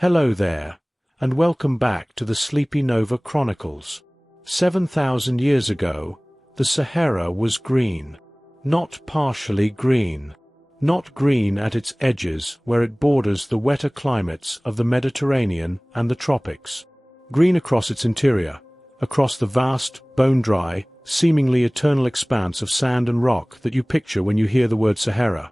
Hello there, and welcome back to the Sleepy Nova Chronicles. 7,000 years ago, the Sahara was green. Not partially green. Not green at its edges where it borders the wetter climates of the Mediterranean and the tropics. Green across its interior, across the vast, bone-dry, seemingly eternal expanse of sand and rock that you picture when you hear the word Sahara.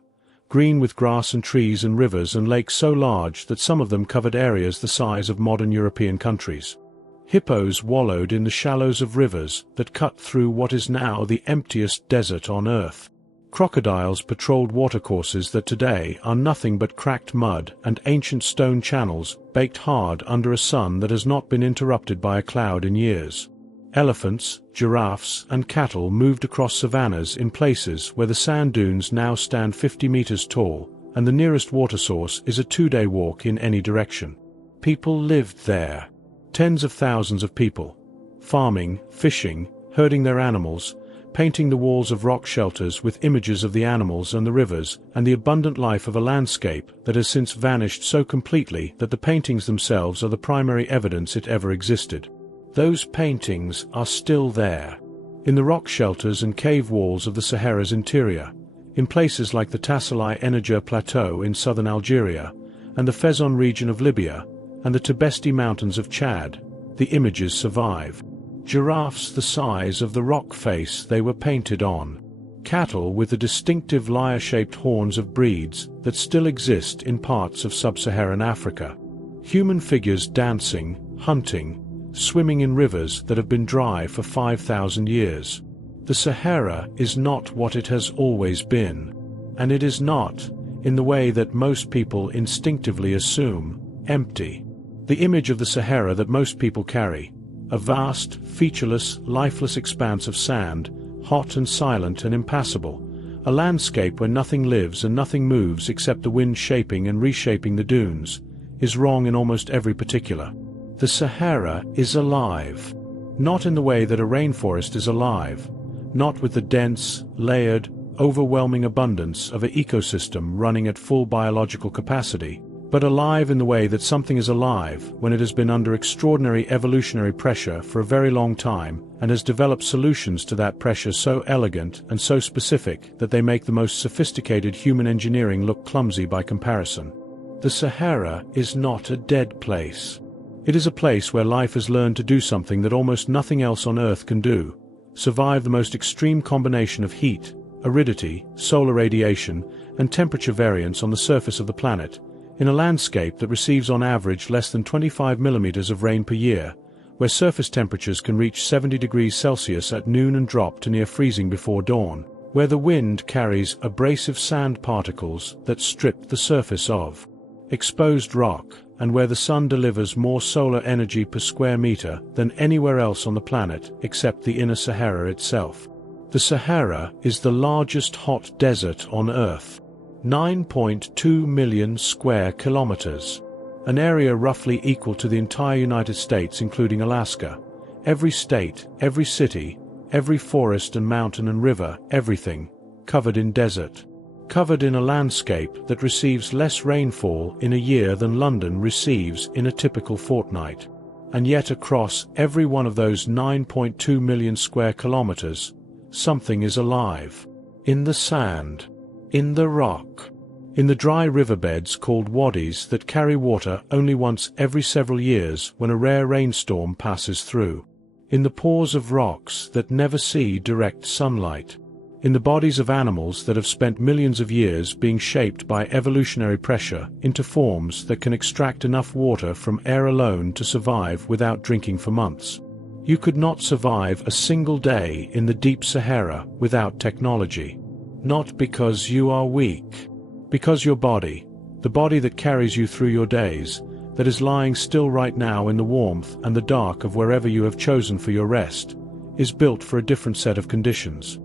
Green with grass and trees and rivers and lakes so large that some of them covered areas the size of modern European countries. Hippos wallowed in the shallows of rivers that cut through what is now the emptiest desert on Earth. Crocodiles patrolled watercourses that today are nothing but cracked mud and ancient stone channels baked hard under a sun that has not been interrupted by a cloud in years. Elephants, giraffes, and cattle moved across savannas in places where the sand dunes now stand 50 meters tall, and the nearest water source is a 2-day walk in any direction. People lived there. Tens of thousands of people. Farming, fishing, herding their animals, painting the walls of rock shelters with images of the animals and the rivers and the abundant life of a landscape that has since vanished so completely that the paintings themselves are the primary evidence it ever existed. Those paintings are still there, in the rock shelters and cave walls of the Sahara's interior, in places like the Tassili Energer Plateau in southern Algeria, and the Fezzan region of Libya, and the Tibesti Mountains of Chad. The images survive. Giraffes the size of the rock face they were painted on. Cattle with the distinctive lyre-shaped horns of breeds that still exist in parts of sub-Saharan Africa. Human figures dancing, hunting, swimming in rivers that have been dry for 5,000 years. The Sahara is not what it has always been, and it is not, in the way that most people instinctively assume, empty. The image of the Sahara that most people carry, a vast, featureless, lifeless expanse of sand, hot and silent and impassable, a landscape where nothing lives and nothing moves except the wind shaping and reshaping the dunes, is wrong in almost every particular. The Sahara is alive. Not in the way that a rainforest is alive, not with the dense, layered, overwhelming abundance of an ecosystem running at full biological capacity, but alive in the way that something is alive when it has been under extraordinary evolutionary pressure for a very long time and has developed solutions to that pressure so elegant and so specific that they make the most sophisticated human engineering look clumsy by comparison. The Sahara is not a dead place. It is a place where life has learned to do something that almost nothing else on Earth can do: survive the most extreme combination of heat, aridity, solar radiation, and temperature variance on the surface of the planet, in a landscape that receives on average less than 25 millimeters of rain per year, where surface temperatures can reach 70 degrees Celsius at noon and drop to near freezing before dawn, where the wind carries abrasive sand particles that strip the surface of exposed rock, and where the sun delivers more solar energy per square meter than anywhere else on the planet except the inner Sahara itself. The Sahara is the largest hot desert on Earth. 9.2 million square kilometers. An area roughly equal to the entire United States including Alaska. Every state, every city, every forest and mountain and river, everything, covered in desert. Covered in a landscape that receives less rainfall in a year than London receives in a typical fortnight. And yet across every one of those 9.2 million square kilometers, something is alive. In the sand. In the rock. In the dry riverbeds called wadis that carry water only once every several years when a rare rainstorm passes through. In the pores of rocks that never see direct sunlight. In the bodies of animals that have spent millions of years being shaped by evolutionary pressure into forms that can extract enough water from air alone to survive without drinking for months. You could not survive a single day in the deep Sahara without technology. Not because you are weak. Because your body, the body that carries you through your days, that is lying still right now in the warmth and the dark of wherever you have chosen for your rest, is built for a different set of conditions.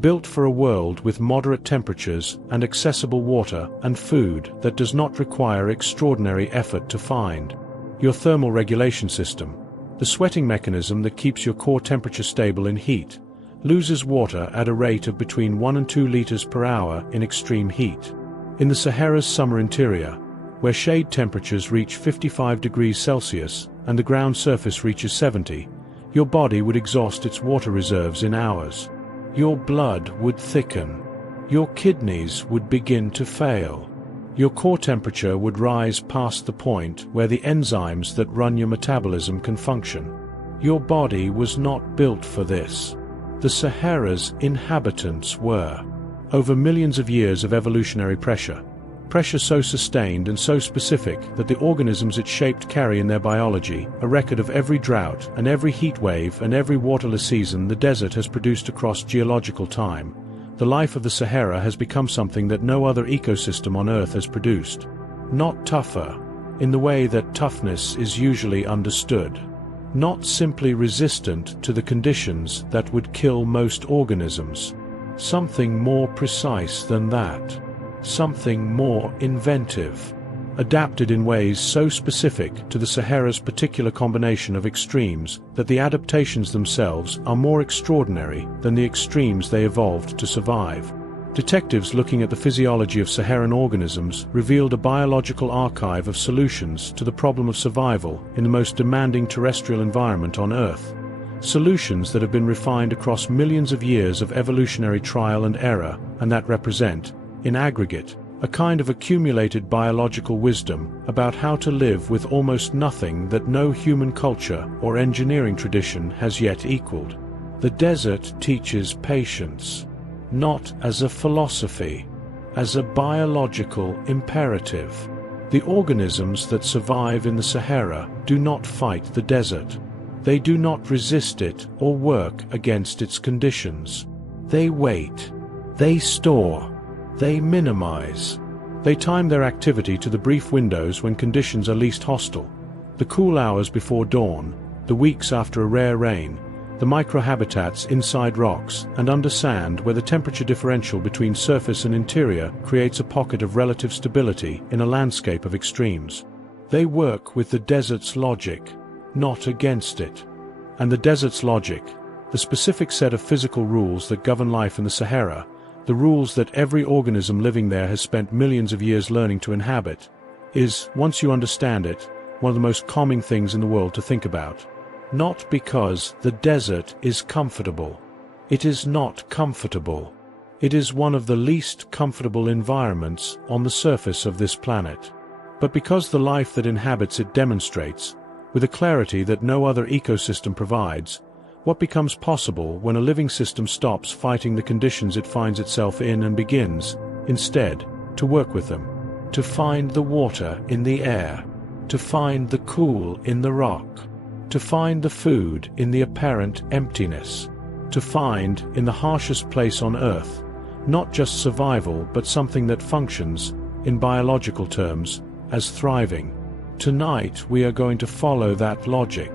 Built for a world with moderate temperatures and accessible water and food that does not require extraordinary effort to find. Your thermal regulation system, the sweating mechanism that keeps your core temperature stable in heat, loses water at a rate of between 1 and 2 liters per hour in extreme heat. In the Sahara's summer interior, where shade temperatures reach 55 degrees Celsius and the ground surface reaches 70, your body would exhaust its water reserves in hours. Your blood would thicken. Your kidneys would begin to fail. Your core temperature would rise past the point where the enzymes that run your metabolism can function. Your body was not built for this. The Sahara's inhabitants were. Over millions of years of evolutionary pressure so sustained and so specific that the organisms it shaped carry in their biology a record of every drought and every heat wave and every waterless season the desert has produced across geological time. The life of the Sahara has become something that no other ecosystem on Earth has produced. Not tougher, in the way that toughness is usually understood. Not simply resistant to the conditions that would kill most organisms. Something more precise than that. Something more inventive. Adapted in ways so specific to the Sahara's particular combination of extremes that the adaptations themselves are more extraordinary than the extremes they evolved to survive. Detectives looking at the physiology of Saharan organisms revealed a biological archive of solutions to the problem of survival in the most demanding terrestrial environment on Earth. Solutions that have been refined across millions of years of evolutionary trial and error and that represent, in aggregate, a kind of accumulated biological wisdom about how to live with almost nothing that no human culture or engineering tradition has yet equaled. The desert teaches patience, not as a philosophy, as a biological imperative. The organisms that survive in the Sahara do not fight the desert. They do not resist it or work against its conditions. They wait. They store. They minimize. They time their activity to the brief windows when conditions are least hostile. The cool hours before dawn, the weeks after a rare rain, the microhabitats inside rocks and under sand where the temperature differential between surface and interior creates a pocket of relative stability in a landscape of extremes. They work with the desert's logic, not against it. And the desert's logic, the specific set of physical rules that govern life in the Sahara, the rules that every organism living there has spent millions of years learning to inhabit, is, once you understand it, one of the most calming things in the world to think about. Not because the desert is comfortable. It is not comfortable. It is one of the least comfortable environments on the surface of this planet. But because the life that inhabits it demonstrates, with a clarity that no other ecosystem provides, what becomes possible when a living system stops fighting the conditions it finds itself in and begins, instead, to work with them, to find the water in the air, to find the cool in the rock, to find the food in the apparent emptiness, to find, in the harshest place on Earth, not just survival but something that functions, in biological terms, as thriving. Tonight we are going to follow that logic.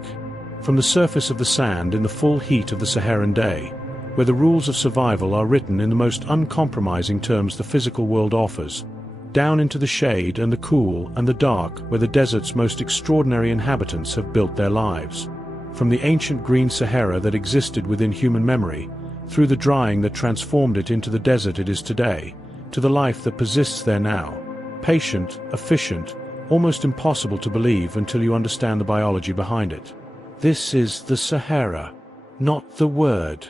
From the surface of the sand in the full heat of the Saharan day, where the rules of survival are written in the most uncompromising terms the physical world offers, down into the shade and the cool and the dark where the desert's most extraordinary inhabitants have built their lives. From the ancient green Sahara that existed within human memory, through the drying that transformed it into the desert it is today, to the life that persists there now, patient, efficient, almost impossible to believe until you understand the biology behind it. This is the Sahara, not the word,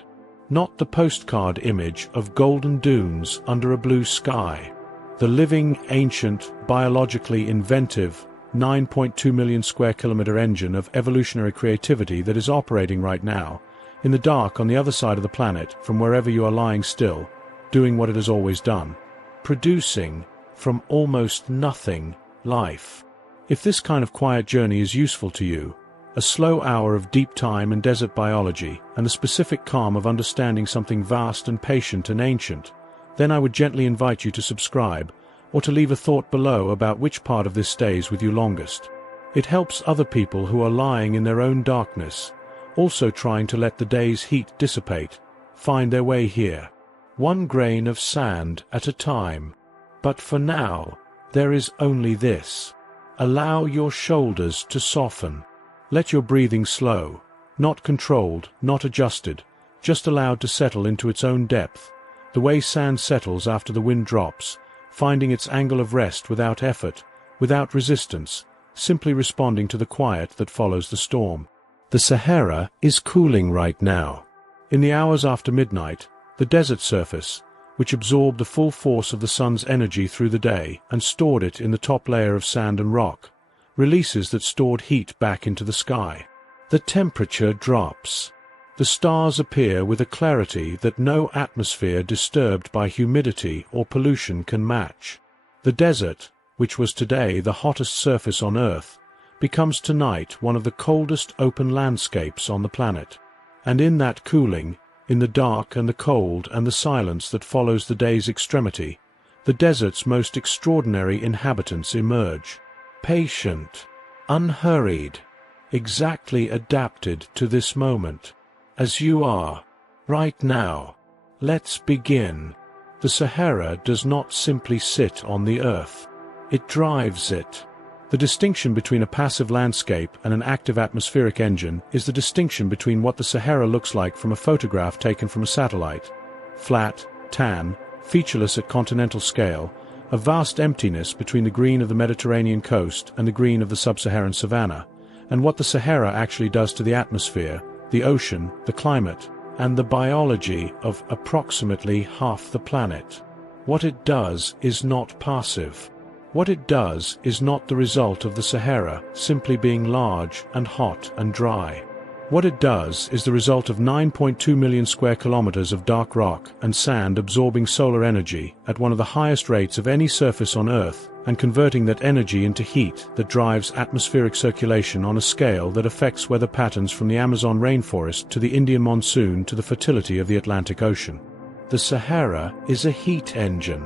not the postcard image of golden dunes under a blue sky. The living, ancient, biologically inventive, 9.2 million square kilometer engine of evolutionary creativity that is operating right now, in the dark on the other side of the planet from wherever you are lying still, doing what it has always done, producing, from almost nothing, life. If this kind of quiet journey is useful to you, a slow hour of deep time and desert biology, and the specific calm of understanding something vast and patient and ancient, then I would gently invite you to subscribe, or to leave a thought below about which part of this stays with you longest. It helps other people who are lying in their own darkness, also trying to let the day's heat dissipate, find their way here. One grain of sand at a time. But for now, there is only this. Allow your shoulders to soften. Let your breathing slow, not controlled, not adjusted, just allowed to settle into its own depth, the way sand settles after the wind drops, finding its angle of rest without effort, without resistance, simply responding to the quiet that follows the storm. The Sahara is cooling right now. In the hours after midnight, the desert surface, which absorbed the full force of the sun's energy through the day and stored it in the top layer of sand and rock, releases that stored heat back into the sky. The temperature drops. The stars appear with a clarity that no atmosphere disturbed by humidity or pollution can match. The desert, which was today the hottest surface on Earth, becomes tonight one of the coldest open landscapes on the planet. And in that cooling, in the dark and the cold and the silence that follows the day's extremity, the desert's most extraordinary inhabitants emerge. Patient, unhurried, exactly adapted to this moment. As you are, right now. Let's begin. The Sahara does not simply sit on the earth. It drives it. The distinction between a passive landscape and an active atmospheric engine is the distinction between what the Sahara looks like from a photograph taken from a satellite. Flat, tan, featureless at continental scale, a vast emptiness between the green of the Mediterranean coast and the green of the sub-Saharan savanna, and what the Sahara actually does to the atmosphere, the ocean, the climate, and the biology of approximately half the planet. What it does is not passive. What it does is not the result of the Sahara simply being large and hot and dry. What it does is the result of 9.2 million square kilometers of dark rock and sand absorbing solar energy at one of the highest rates of any surface on Earth and converting that energy into heat that drives atmospheric circulation on a scale that affects weather patterns from the Amazon rainforest to the Indian monsoon to the fertility of the Atlantic Ocean. The Sahara is a heat engine,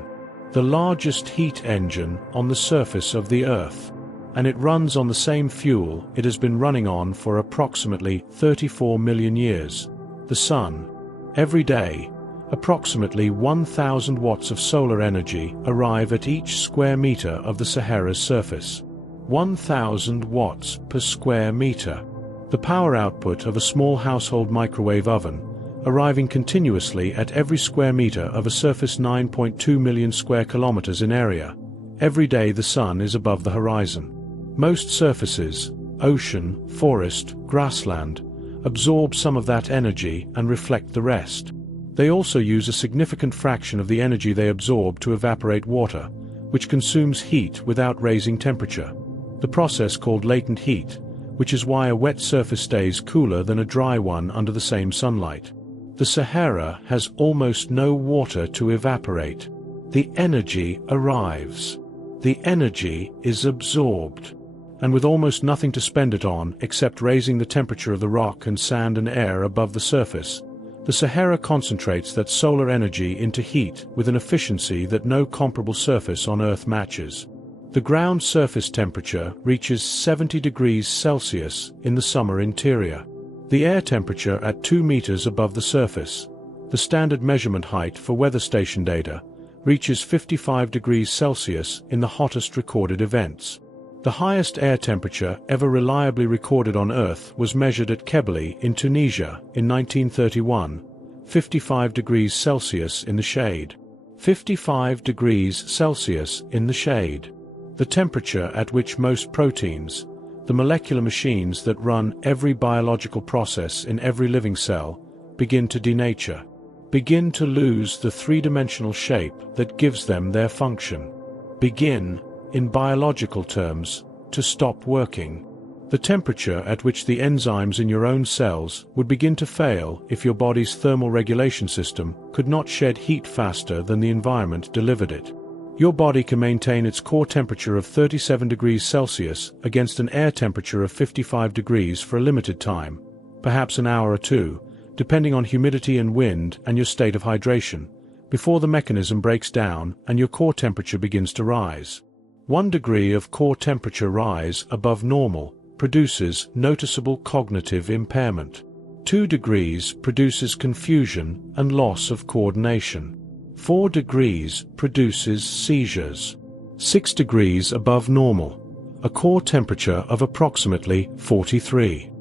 the largest heat engine on the surface of the Earth, and it runs on the same fuel it has been running on for approximately 34 million years, the sun. Every day, approximately 1,000 watts of solar energy arrive at each square meter of the Sahara's surface. 1,000 watts per square meter. The power output of a small household microwave oven, arriving continuously at every square meter of a surface 9.2 million square kilometers in area. Every day the sun is above the horizon. Most surfaces, ocean, forest, grassland, absorb some of that energy and reflect the rest. They also use a significant fraction of the energy they absorb to evaporate water, which consumes heat without raising temperature. The process called latent heat, which is why a wet surface stays cooler than a dry one under the same sunlight. The Sahara has almost no water to evaporate. The energy arrives. The energy is absorbed. And with almost nothing to spend it on except raising the temperature of the rock and sand and air above the surface, the Sahara concentrates that solar energy into heat with an efficiency that no comparable surface on Earth matches. The ground surface temperature reaches 70 degrees Celsius in the summer interior. The air temperature at 2 meters above the surface, the standard measurement height for weather station data, reaches 55 degrees Celsius in the hottest recorded events. The highest air temperature ever reliably recorded on Earth was measured at Kebele in Tunisia in 1931, 55 degrees Celsius in the shade. 55 degrees Celsius in the shade. The temperature at which most proteins, the molecular machines that run every biological process in every living cell, begin to denature, begin to lose the three-dimensional shape that gives them their function, begin, in biological terms, to stop working. The temperature at which the enzymes in your own cells would begin to fail if your body's thermal regulation system could not shed heat faster than the environment delivered it. Your body can maintain its core temperature of 37 degrees Celsius against an air temperature of 55 degrees for a limited time, perhaps an hour or two, depending on humidity and wind and your state of hydration, before the mechanism breaks down and your core temperature begins to rise. 1 degree of core temperature rise above normal produces noticeable cognitive impairment. 2 degrees produces confusion and loss of coordination. 4 degrees produces seizures. 6 degrees above normal, a core temperature of approximately 43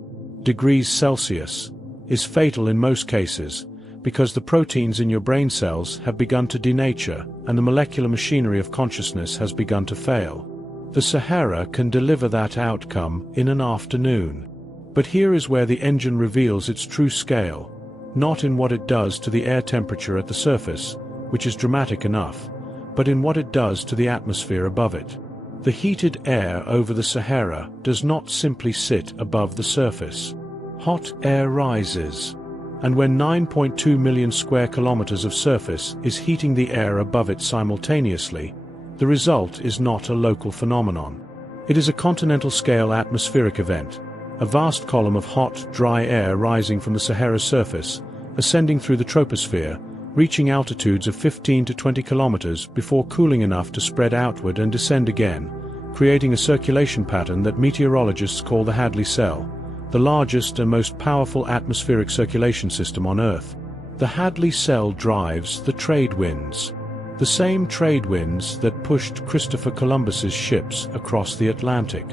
degrees Celsius, is fatal in most cases because the proteins in your brain cells have begun to denature and the molecular machinery of consciousness has begun to fail. The Sahara can deliver that outcome in an afternoon. But here is where the engine reveals its true scale, not in what it does to the air temperature at the surface, which is dramatic enough, but in what it does to the atmosphere above it. The heated air over the Sahara does not simply sit above the surface. Hot air rises. And when 9.2 million square kilometers of surface is heating the air above it simultaneously, the result is not a local phenomenon. It is a continental-scale atmospheric event, a vast column of hot, dry air rising from the Sahara's surface, ascending through the troposphere, reaching altitudes of 15 to 20 kilometers before cooling enough to spread outward and descend again, creating a circulation pattern that meteorologists call the Hadley Cell, the largest and most powerful atmospheric circulation system on Earth. The Hadley Cell drives the trade winds. The same trade winds that pushed Christopher Columbus's ships across the Atlantic.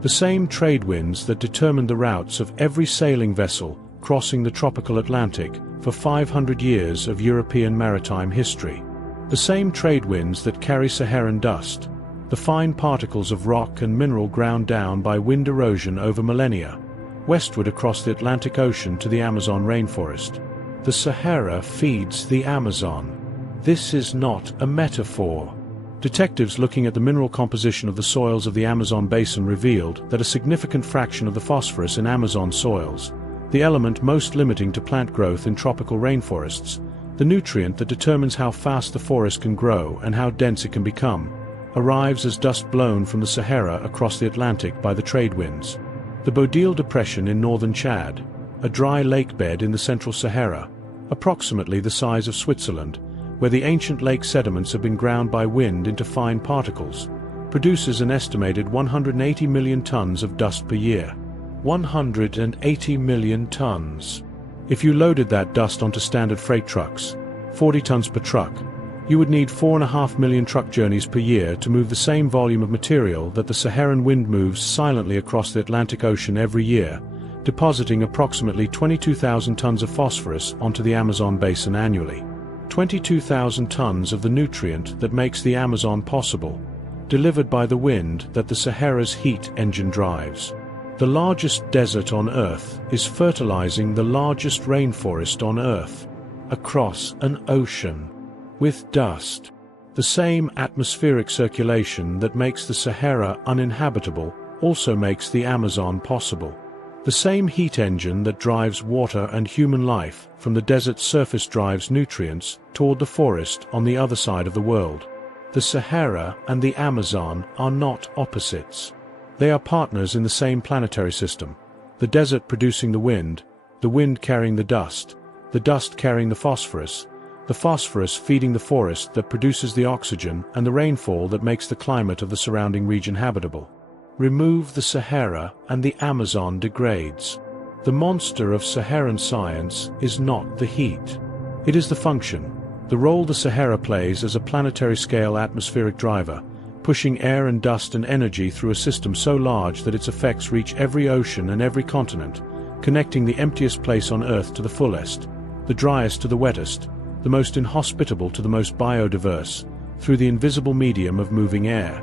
The same trade winds that determined the routes of every sailing vessel crossing the tropical Atlantic for 500 years of European maritime history. The same trade winds that carry Saharan dust, the fine particles of rock and mineral ground down by wind erosion over millennia, westward across the Atlantic Ocean to the Amazon rainforest. The Sahara feeds the Amazon. This is not a metaphor. Detectives looking at the mineral composition of the soils of the Amazon basin revealed that a significant fraction of the phosphorus in Amazon soils, the element most limiting to plant growth in tropical rainforests, the nutrient that determines how fast the forest can grow and how dense it can become, arrives as dust blown from the Sahara across the Atlantic by the trade winds. The Bodil Depression in northern Chad, a dry lake bed in the central Sahara, approximately the size of Switzerland, where the ancient lake sediments have been ground by wind into fine particles, produces an estimated 180 million tons of dust per year. 180 million tons. If you loaded that dust onto standard freight trucks, 40 tons per truck, you would need 4.5 million truck journeys per year to move the same volume of material that the Saharan wind moves silently across the Atlantic Ocean every year, depositing approximately 22,000 tons of phosphorus onto the Amazon basin annually. 22,000 tons of the nutrient that makes the Amazon possible, delivered by the wind that the Sahara's heat engine drives. The largest desert on Earth is fertilizing the largest rainforest on Earth, across an ocean, with dust. The same atmospheric circulation that makes the Sahara uninhabitable also makes the Amazon possible. The same heat engine that drives water and human life from the desert's surface drives nutrients toward the forest on the other side of the world. The Sahara and the Amazon are not opposites. They are partners in the same planetary system, the desert producing the wind carrying the dust carrying the phosphorus feeding the forest that produces the oxygen and the rainfall that makes the climate of the surrounding region habitable. Remove the Sahara and the Amazon degrades. The monster of Saharan science is not the heat. It is the function, the role the Sahara plays as a planetary-scale atmospheric driver, pushing air and dust and energy through a system so large that its effects reach every ocean and every continent, connecting the emptiest place on Earth to the fullest, the driest to the wettest, the most inhospitable to the most biodiverse, through the invisible medium of moving air.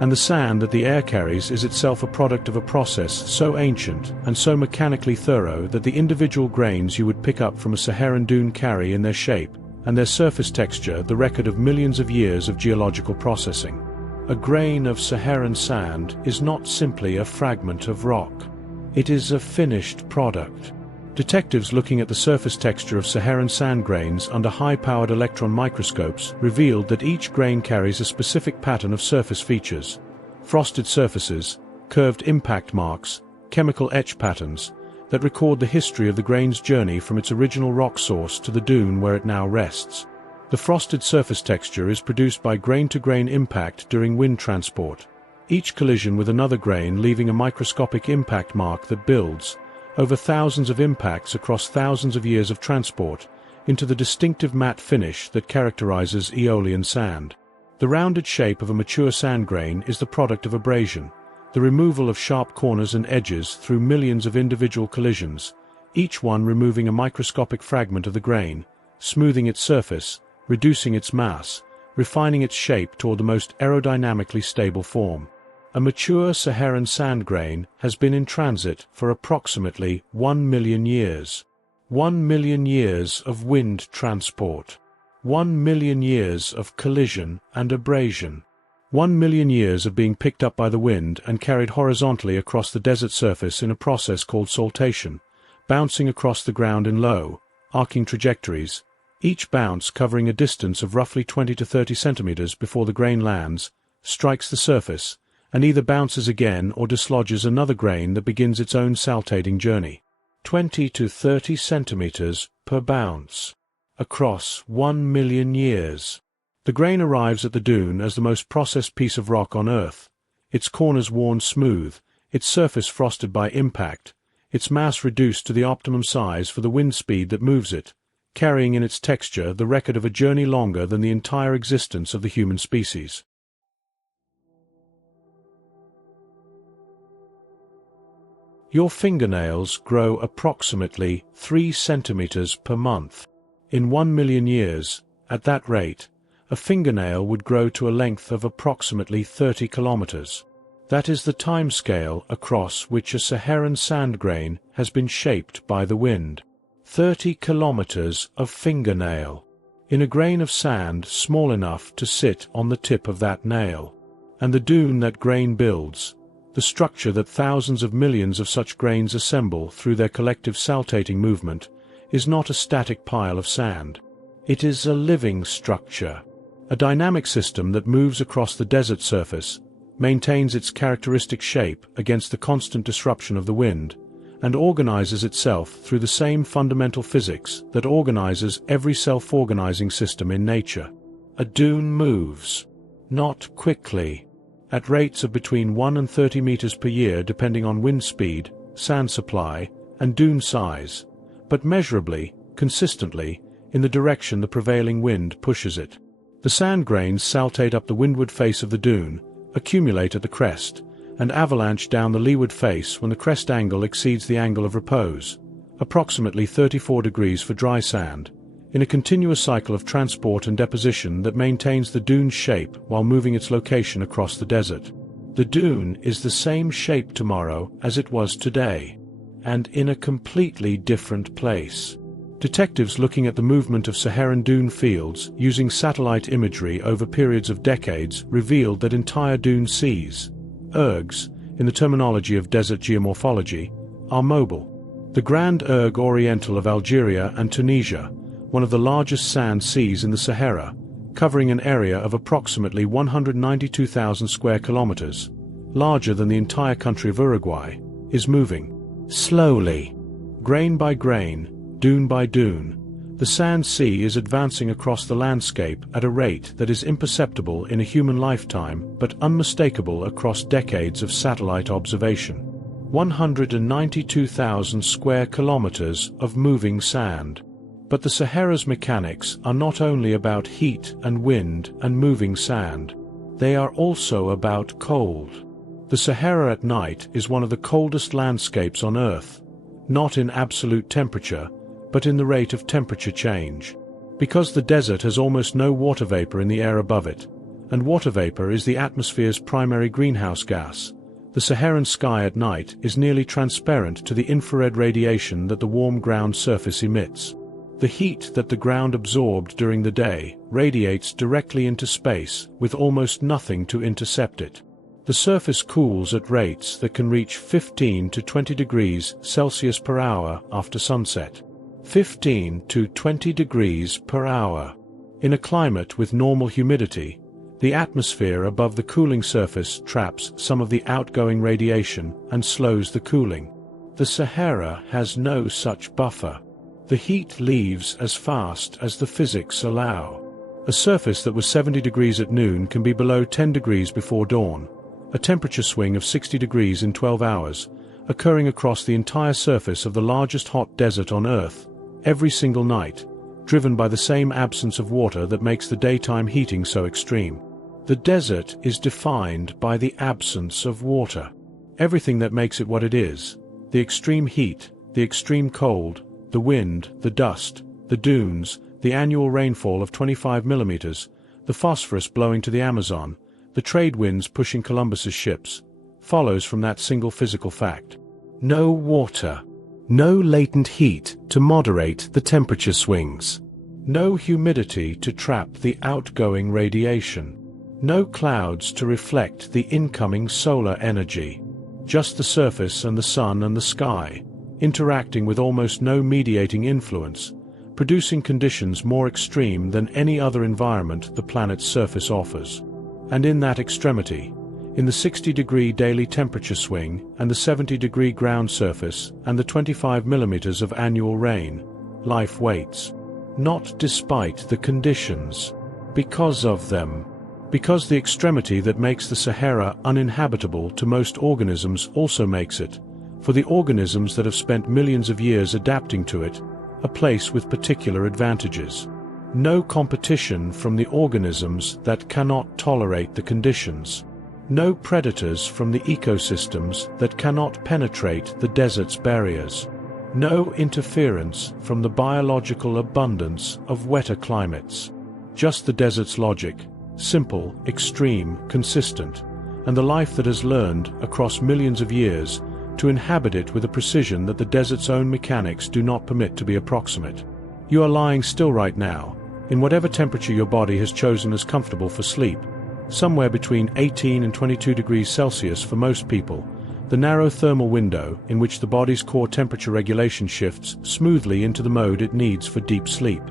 And the sand that the air carries is itself a product of a process so ancient and so mechanically thorough that the individual grains you would pick up from a Saharan dune carry in their shape and their surface texture the record of millions of years of geological processing. A grain of Saharan sand is not simply a fragment of rock. It is a finished product. Detectives looking at the surface texture of Saharan sand grains under high-powered electron microscopes revealed that each grain carries a specific pattern of surface features: frosted surfaces, curved impact marks, chemical etch patterns, that record the history of the grain's journey from its original rock source to the dune where it now rests. The frosted surface texture is produced by grain-to-grain impact during wind transport, each collision with another grain leaving a microscopic impact mark that builds, over thousands of impacts across thousands of years of transport, into the distinctive matte finish that characterizes Aeolian sand. The rounded shape of a mature sand grain is the product of abrasion, the removal of sharp corners and edges through millions of individual collisions, each one removing a microscopic fragment of the grain, smoothing its surface, reducing its mass, refining its shape toward the most aerodynamically stable form. A mature Saharan sand grain has been in transit for approximately 1 million years. 1 million years of wind transport. 1 million years of collision and abrasion. 1 million years of being picked up by the wind and carried horizontally across the desert surface in a process called saltation, bouncing across the ground in low, arcing trajectories, each bounce covering a distance of roughly 20 to 30 centimeters before the grain lands, strikes the surface, and either bounces again or dislodges another grain that begins its own saltating journey. 20 to 30 centimeters per bounce. Across 1 million years. The grain arrives at the dune as the most processed piece of rock on Earth, its corners worn smooth, its surface frosted by impact, its mass reduced to the optimum size for the wind speed that moves it, carrying in its texture the record of a journey longer than the entire existence of the human species. Your fingernails grow approximately 3 centimeters per month. In 1 million years, at that rate, a fingernail would grow to a length of approximately 30 kilometers. That is the time scale across which a Saharan sand grain has been shaped by the wind. 30 kilometers of fingernail. In a grain of sand small enough to sit on the tip of that nail. And the dune that grain builds, the structure that thousands of millions of such grains assemble through their collective saltating movement, is not a static pile of sand. It is a living structure. A dynamic system that moves across the desert surface, maintains its characteristic shape against the constant disruption of the wind, and organizes itself through the same fundamental physics that organizes every self-organizing system in nature. A dune moves. Not quickly. At rates of between 1 and 30 meters per year depending on wind speed, sand supply, and dune size, but measurably, consistently, in the direction the prevailing wind pushes it. The sand grains saltate up the windward face of the dune, accumulate at the crest, and avalanche down the leeward face when the crest angle exceeds the angle of repose, approximately 34 degrees for dry sand, in a continuous cycle of transport and deposition that maintains the dune's shape while moving its location across the desert. The dune is the same shape tomorrow as it was today, and in a completely different place. Detectives looking at the movement of Saharan dune fields using satellite imagery over periods of decades revealed that entire dune seas, ergs, in the terminology of desert geomorphology, are mobile. The Grand Erg Oriental of Algeria and Tunisia, one of the largest sand seas in the Sahara, covering an area of approximately 192,000 square kilometers, larger than the entire country of Uruguay, is moving. Slowly. Grain by grain, dune by dune, the sand sea is advancing across the landscape at a rate that is imperceptible in a human lifetime but unmistakable across decades of satellite observation. 192,000 square kilometers of moving sand. But the Sahara's mechanics are not only about heat and wind and moving sand. They are also about cold. The Sahara at night is one of the coldest landscapes on Earth, not in absolute temperature, but in the rate of temperature change. Because the desert has almost no water vapor in the air above it, and water vapor is the atmosphere's primary greenhouse gas, the Saharan sky at night is nearly transparent to the infrared radiation that the warm ground surface emits. The heat that the ground absorbed during the day radiates directly into space with almost nothing to intercept it. The surface cools at rates that can reach 15 to 20 degrees Celsius per hour after sunset. 15 to 20 degrees per hour. In a climate with normal humidity, the atmosphere above the cooling surface traps some of the outgoing radiation and slows the cooling. The Sahara has no such buffer. The heat leaves as fast as the physics allow. A surface that was 70 degrees at noon can be below 10 degrees before dawn, a temperature swing of 60 degrees in 12 hours, occurring across the entire surface of the largest hot desert on Earth, every single night, driven by the same absence of water that makes the daytime heating so extreme. The desert is defined by the absence of water. Everything that makes it what it is, the extreme heat, the extreme cold, the wind, the dust, the dunes, the annual rainfall of 25 millimeters, the phosphorus blowing to the Amazon, the trade winds pushing Columbus's ships, follows from that single physical fact. No water. No latent heat to moderate the temperature swings. No humidity to trap the outgoing radiation. No clouds to reflect the incoming solar energy. Just the surface and the sun and the sky, interacting with almost no mediating influence, producing conditions more extreme than any other environment the planet's surface offers. And in that extremity, in the 60-degree daily temperature swing and the 70-degree ground surface and the 25 millimeters of annual rain, life waits. Not despite the conditions. Because of them. Because the extremity that makes the Sahara uninhabitable to most organisms also makes it, for the organisms that have spent millions of years adapting to it, a place with particular advantages. No competition from the organisms that cannot tolerate the conditions. No predators from the ecosystems that cannot penetrate the desert's barriers. No interference from the biological abundance of wetter climates. Just the desert's logic, simple, extreme, consistent, and the life that has learned, across millions of years, to inhabit it with a precision that the desert's own mechanics do not permit to be approximate. You are lying still right now, in whatever temperature your body has chosen as comfortable for sleep, somewhere between 18 and 22 degrees Celsius for most people, the narrow thermal window in which the body's core temperature regulation shifts smoothly into the mode it needs for deep sleep.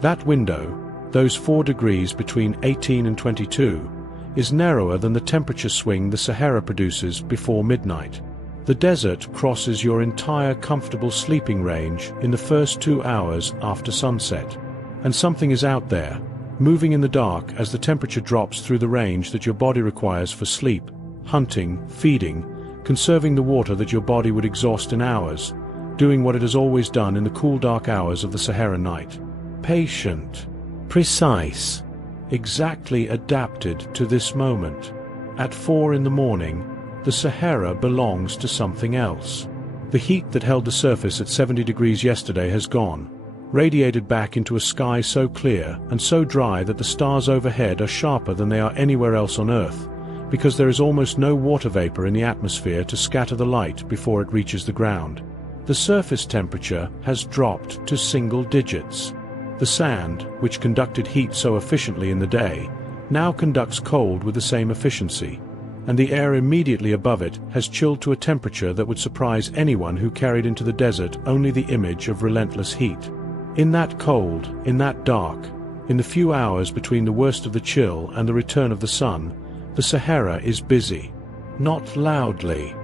That window, those 4 degrees between 18 and 22, is narrower than the temperature swing the Sahara produces before midnight. The desert crosses your entire comfortable sleeping range in the first 2 hours after sunset. And something is out there, moving in the dark as the temperature drops through the range that your body requires for sleep, hunting, feeding, conserving the water that your body would exhaust in hours, doing what it has always done in the cool dark hours of the Sahara night. Patient, precise, exactly adapted to this moment. At 4 in the morning, the Sahara belongs to something else. The heat that held the surface at 70 degrees yesterday has gone, radiated back into a sky so clear and so dry that the stars overhead are sharper than they are anywhere else on Earth, because there is almost no water vapor in the atmosphere to scatter the light before it reaches the ground. The surface temperature has dropped to single digits. The sand, which conducted heat so efficiently in the day, now conducts cold with the same efficiency, and the air immediately above it has chilled to a temperature that would surprise anyone who carried into the desert only the image of relentless heat. In that cold, in that dark, in the few hours between the worst of the chill and the return of the sun, the Sahara is busy. Not loudly.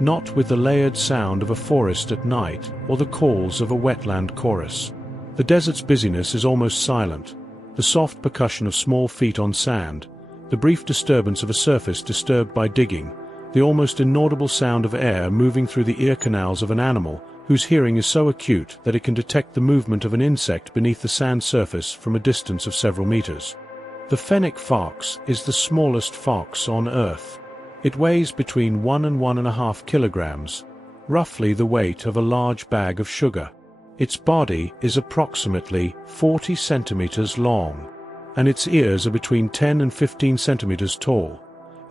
Not with the layered sound of a forest at night or the calls of a wetland chorus. The desert's busyness is almost silent. The soft percussion of small feet on sand, the brief disturbance of a surface disturbed by digging, the almost inaudible sound of air moving through the ear canals of an animal whose hearing is so acute that it can detect the movement of an insect beneath the sand surface from a distance of several meters. The fennec fox is the smallest fox on Earth. It weighs between 1 and 1.5 kilograms, roughly the weight of a large bag of sugar. Its body is approximately 40 centimeters long, and its ears are between 10 and 15 centimeters tall.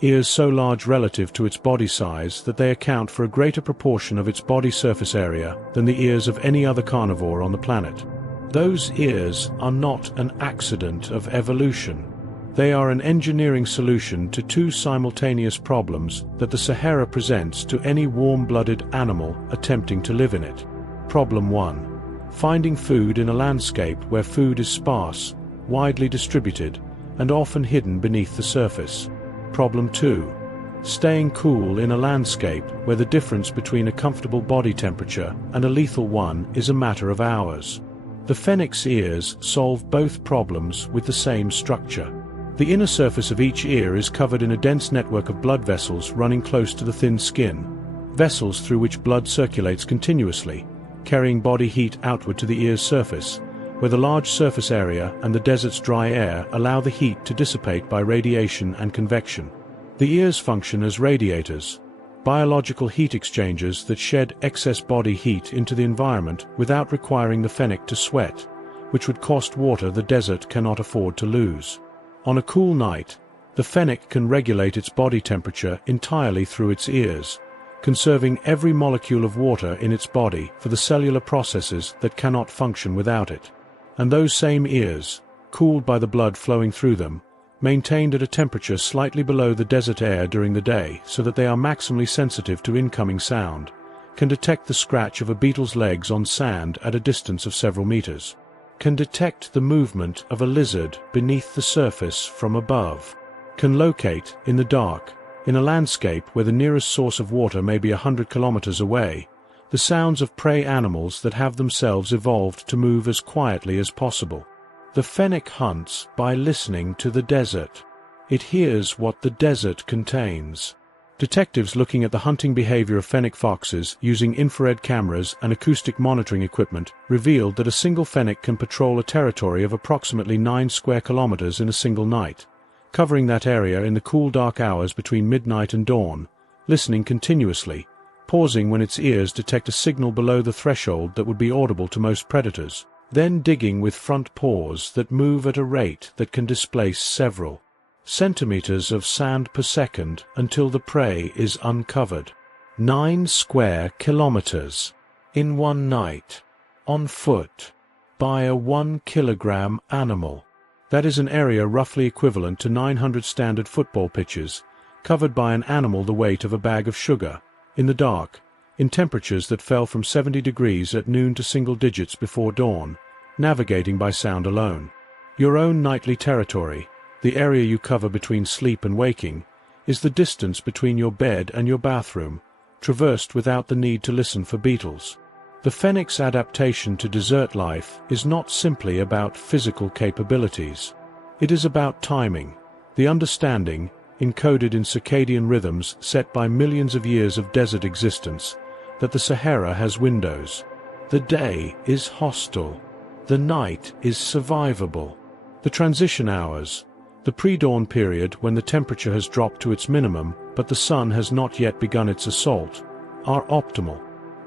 Ears so large relative to its body size that they account for a greater proportion of its body surface area than the ears of any other carnivore on the planet. Those ears are not an accident of evolution. They are an engineering solution to 2 simultaneous problems that the Sahara presents to any warm-blooded animal attempting to live in it. Problem 1. Finding food in a landscape where food is sparse, widely distributed, and often hidden beneath the surface. Problem 2. Staying cool in a landscape where the difference between a comfortable body temperature and a lethal one is a matter of hours. The fennec's ears solve both problems with the same structure. The inner surface of each ear is covered in a dense network of blood vessels running close to the thin skin, vessels through which blood circulates continuously, carrying body heat outward to the ear's surface, where the large surface area and the desert's dry air allow the heat to dissipate by radiation and convection. The ears function as radiators, biological heat exchangers that shed excess body heat into the environment without requiring the fennec to sweat, which would cost water the desert cannot afford to lose. On a cool night, The fennec can regulate its body temperature entirely through its ears, conserving every molecule of water in its body for the cellular processes that cannot function without it. And those same ears, cooled by the blood flowing through them, maintained at a temperature slightly below the desert air during the day so that they are maximally sensitive to incoming sound, can detect the scratch of a beetle's legs on sand at a distance of several meters, can detect the movement of a lizard beneath the surface from above, can locate, in the dark, in a landscape where the nearest source of water may be 100 kilometers away, the sounds of prey animals that have themselves evolved to move as quietly as possible. The fennec hunts by listening to the desert. It hears what the desert contains. Detectives looking at the hunting behavior of fennec foxes using infrared cameras and acoustic monitoring equipment revealed that a single fennec can patrol a territory of approximately 9 square kilometers in a single night, covering that area in the cool dark hours between midnight and dawn, listening continuously, pausing when its ears detect a signal below the threshold that would be audible to most predators, then digging with front paws that move at a rate that can displace several centimeters of sand per second until the prey is uncovered. 9 square kilometers in one night, on foot, by a 1-kilogram animal. That is an area roughly equivalent to 900 standard football pitches, covered by an animal the weight of a bag of sugar, in the dark, in temperatures that fell from 70 degrees at noon to single digits before dawn, navigating by sound alone. Your own nightly territory, the area you cover between sleep and waking, is the distance between your bed and your bathroom, traversed without the need to listen for beetles. The fennec's adaptation to desert life is not simply about physical capabilities. It is about timing, the understanding, encoded in circadian rhythms set by millions of years of desert existence, that the Sahara has windows. The day is hostile. The night is survivable. The transition hours, the pre-dawn period when the temperature has dropped to its minimum but the sun has not yet begun its assault, are optimal.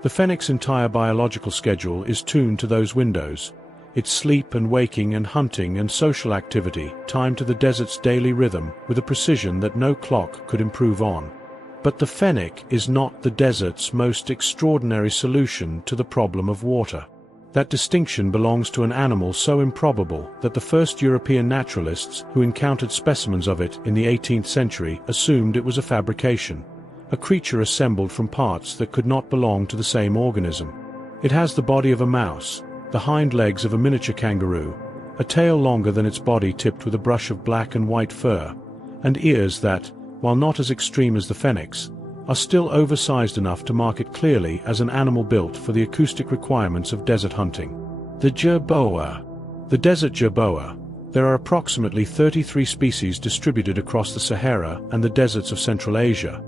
The fennec's entire biological schedule is tuned to those windows, its sleep and waking and hunting and social activity timed to the desert's daily rhythm with a precision that no clock could improve on. But the fennec is not the desert's most extraordinary solution to the problem of water. That distinction belongs to an animal so improbable that the first European naturalists who encountered specimens of it in the 18th century assumed it was a fabrication, a creature assembled from parts that could not belong to the same organism. It has the body of a mouse, the hind legs of a miniature kangaroo, a tail longer than its body tipped with a brush of black and white fur, and ears that, while not as extreme as the fennec's, are still oversized enough to mark it clearly as an animal built for the acoustic requirements of desert hunting. The jerboa. The desert jerboa. There are approximately 33 species distributed across the Sahara and the deserts of Central Asia,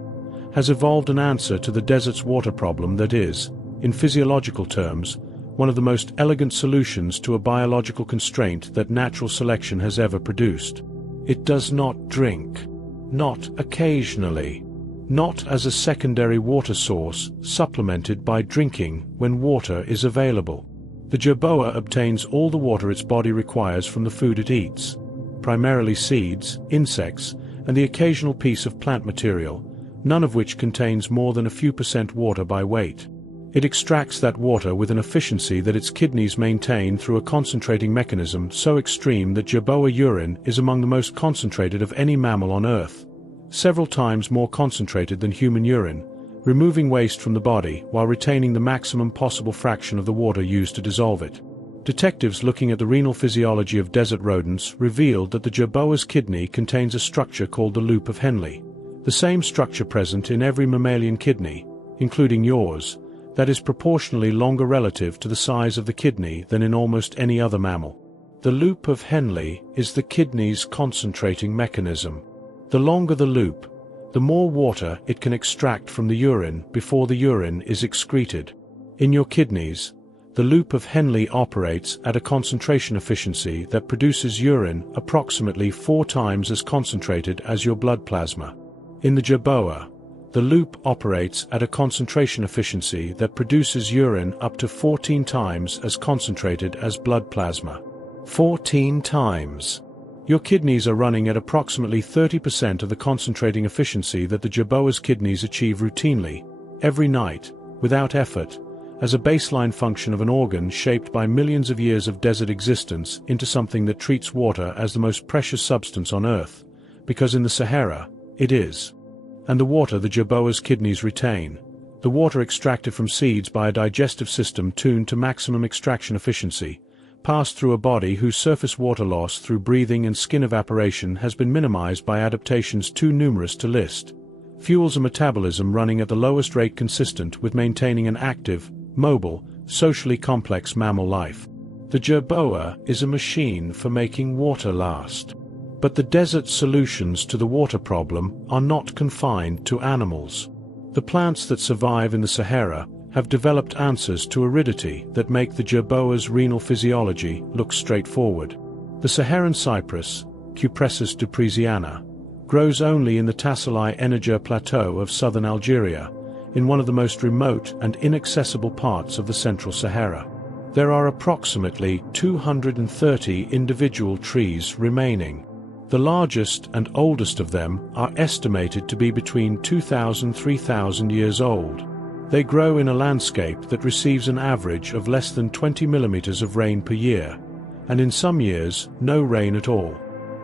has evolved an answer to the desert's water problem that is, in physiological terms, one of the most elegant solutions to a biological constraint that natural selection has ever produced. It does not drink. Not occasionally. Not as a secondary water source supplemented by drinking when water is available. The jerboa obtains all the water its body requires from the food it eats, primarily seeds, insects, and the occasional piece of plant material, none of which contains more than a few % water by weight. It extracts that water with an efficiency that its kidneys maintain through a concentrating mechanism so extreme that jerboa urine is among the most concentrated of any mammal on Earth, several times more concentrated than human urine, removing waste from the body while retaining the maximum possible fraction of the water used to dissolve it. Detectives looking at the renal physiology of desert rodents revealed that the jerboa's kidney contains a structure called the loop of Henle, the same structure present in every mammalian kidney, including yours, that is proportionally longer relative to the size of the kidney than in almost any other mammal. The loop of Henle is the kidney's concentrating mechanism. The longer the loop, the more water it can extract from the urine before the urine is excreted. In your kidneys, the loop of Henle operates at a concentration efficiency that produces urine approximately 4 times as concentrated as your blood plasma. In the jerboa, the loop operates at a concentration efficiency that produces urine up to 14 times as concentrated as blood plasma. 14 times. Your kidneys are running at approximately 30% of the concentrating efficiency that the jerboas kidneys achieve routinely, every night, without effort, as a baseline function of an organ shaped by millions of years of desert existence into something that treats water as the most precious substance on Earth, because in the Sahara, it is. And the water the jerboas kidneys retain, the water extracted from seeds by a digestive system tuned to maximum extraction efficiency, passed through a body whose surface water loss through breathing and skin evaporation has been minimized by adaptations too numerous to list, fuels a metabolism running at the lowest rate consistent with maintaining an active, mobile, socially complex mammal life. The jerboa is a machine for making water last. But the desert's solutions to the water problem are not confined to animals. The plants that survive in the Sahara have developed answers to aridity that make the jerboa's renal physiology look straightforward. The Saharan cypress, Cupressus dupresiana, grows only in the Tassili Eniger Plateau of southern Algeria, in one of the most remote and inaccessible parts of the Central Sahara. There are approximately 230 individual trees remaining. The largest and oldest of them are estimated to be between 2,000 and 3,000 years old. They grow in a landscape that receives an average of less than 20 millimeters of rain per year, and in some years, no rain at all.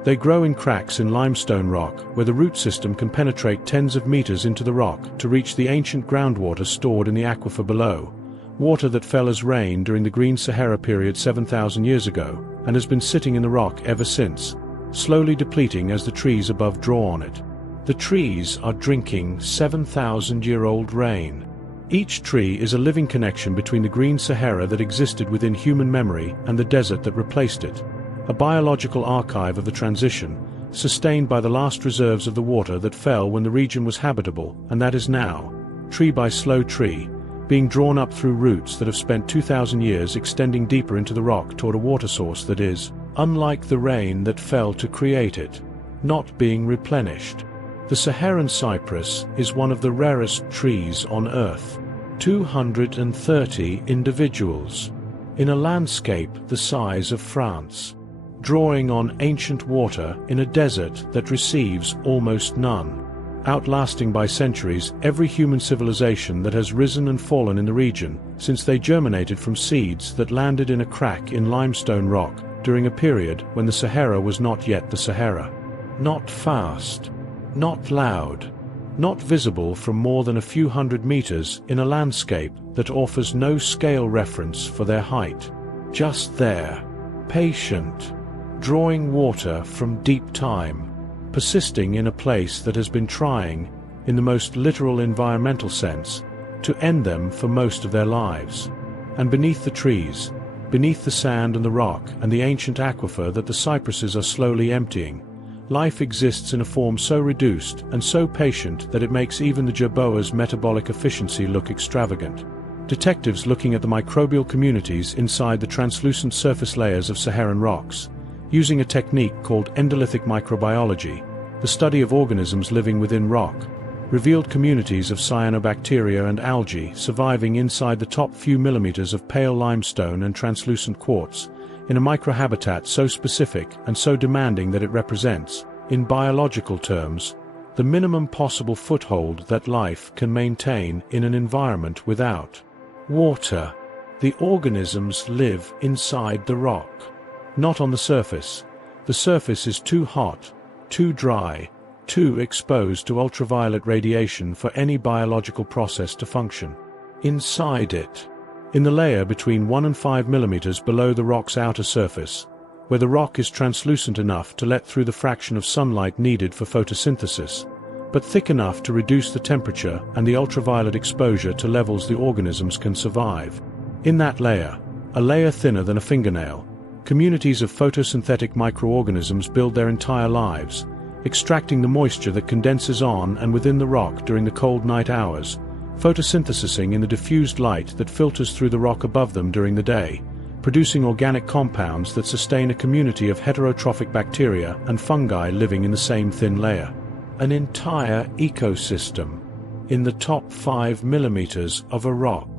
They grow in cracks in limestone rock where the root system can penetrate tens of meters into the rock to reach the ancient groundwater stored in the aquifer below, water that fell as rain during the Green Sahara period 7,000 years ago and has been sitting in the rock ever since, slowly depleting as the trees above draw on it. The trees are drinking 7,000-year-old rain. Each tree is a living connection between the Green Sahara that existed within human memory and the desert that replaced it, a biological archive of the transition, sustained by the last reserves of the water that fell when the region was habitable and that is now, tree by slow tree, being drawn up through roots that have spent 2,000 years extending deeper into the rock toward a water source that is, unlike the rain that fell to create it, not being replenished. The Saharan cypress is one of the rarest trees on Earth. 230 individuals, in a landscape the size of France, drawing on ancient water in a desert that receives almost none, outlasting by centuries every human civilization that has risen and fallen in the region since they germinated from seeds that landed in a crack in limestone rock during a period when the Sahara was not yet the Sahara. Not fast, not loud, not visible from more than a few hundred meters in a landscape that offers no scale reference for their height. Just there, patient, drawing water from deep time, persisting in a place that has been trying, in the most literal environmental sense, to end them for most of their lives. And beneath the trees, beneath the sand and the rock and the ancient aquifer that the cypresses are slowly emptying, life exists in a form so reduced and so patient that it makes even the jerboa's metabolic efficiency look extravagant. Detectives looking at the microbial communities inside the translucent surface layers of Saharan rocks, using a technique called endolithic microbiology, the study of organisms living within rock, revealed communities of cyanobacteria and algae surviving inside the top few millimeters of pale limestone and translucent quartz, in a microhabitat so specific and so demanding that it represents, in biological terms, the minimum possible foothold that life can maintain in an environment without water. The organisms live inside the rock, not on the surface. The surface is too hot, too dry, too exposed to ultraviolet radiation for any biological process to function. Inside it, in the layer between 1 and 5 millimeters below the rock's outer surface, where the rock is translucent enough to let through the fraction of sunlight needed for photosynthesis, but thick enough to reduce the temperature and the ultraviolet exposure to levels the organisms can survive. In that layer, a layer thinner than a fingernail, communities of photosynthetic microorganisms build their entire lives, extracting the moisture that condenses on and within the rock during the cold night hours, photosynthesizing in the diffused light that filters through the rock above them during the day, producing organic compounds that sustain a community of heterotrophic bacteria and fungi living in the same thin layer. An entire ecosystem, in the top 5 millimeters of a rock,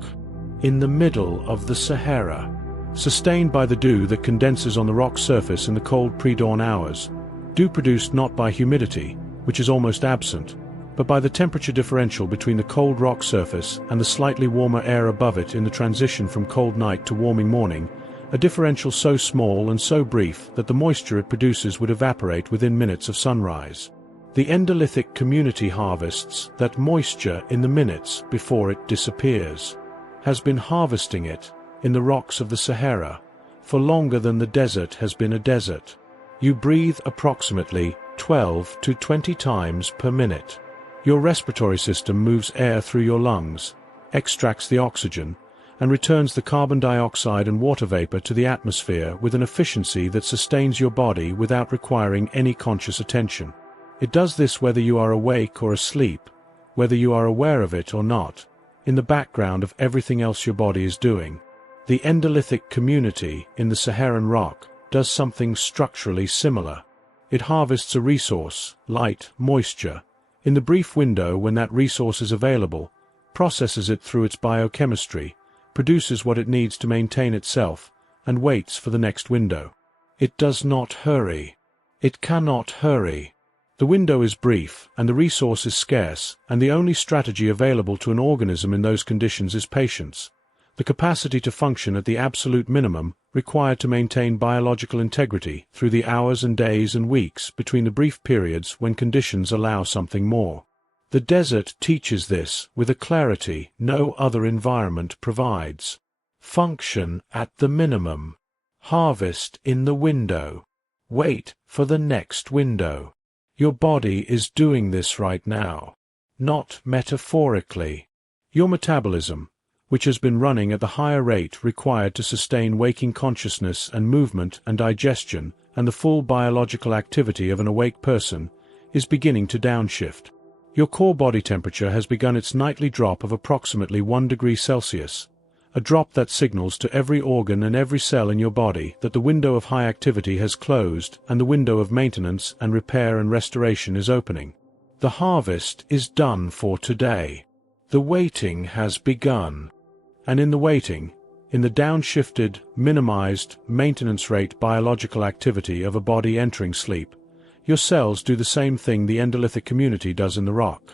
in the middle of the Sahara, sustained by the dew that condenses on the rock's surface in the cold pre-dawn hours. Dew produced not by humidity, which is almost absent, but by the temperature differential between the cold rock surface and the slightly warmer air above it in the transition from cold night to warming morning, a differential so small and so brief that the moisture it produces would evaporate within minutes of sunrise. The Endolithic community harvests that moisture in the minutes before it disappears, has been harvesting it in the rocks of the Sahara for longer than the desert has been a desert. You breathe approximately 12 to 20 times per minute. Your respiratory system moves air through your lungs, extracts the oxygen, and returns the carbon dioxide and water vapor to the atmosphere with an efficiency that sustains your body without requiring any conscious attention. It does this whether you are awake or asleep, whether you are aware of it or not, in the background of everything else your body is doing. The Endolithic community in the Saharan rock does something structurally similar. It harvests a resource, light, moisture, in the brief window when that resource is available, processes it through its biochemistry, produces what it needs to maintain itself, and waits for the next window. It does not hurry. It cannot hurry. The window is brief, and the resource is scarce, and the only strategy available to an organism in those conditions is patience, the capacity to function at the absolute minimum required to maintain biological integrity through the hours and days and weeks between the brief periods when conditions allow something more. The desert teaches this with a clarity no other environment provides. Function at the minimum. Harvest in the window. Wait for the next window. Your body is doing this right now. Not metaphorically. Your metabolism, which has been running at the higher rate required to sustain waking consciousness and movement and digestion and the full biological activity of an awake person, is beginning to downshift. Your core body temperature has begun its nightly drop of approximately 1 degree Celsius, a drop that signals to every organ and every cell in your body that the window of high activity has closed and the window of maintenance and repair and restoration is opening. The harvest is done for today. The waiting has begun. And in the waiting, in the downshifted, minimized, maintenance rate biological activity of a body entering sleep, your cells do the same thing the Endolithic community does in the rock.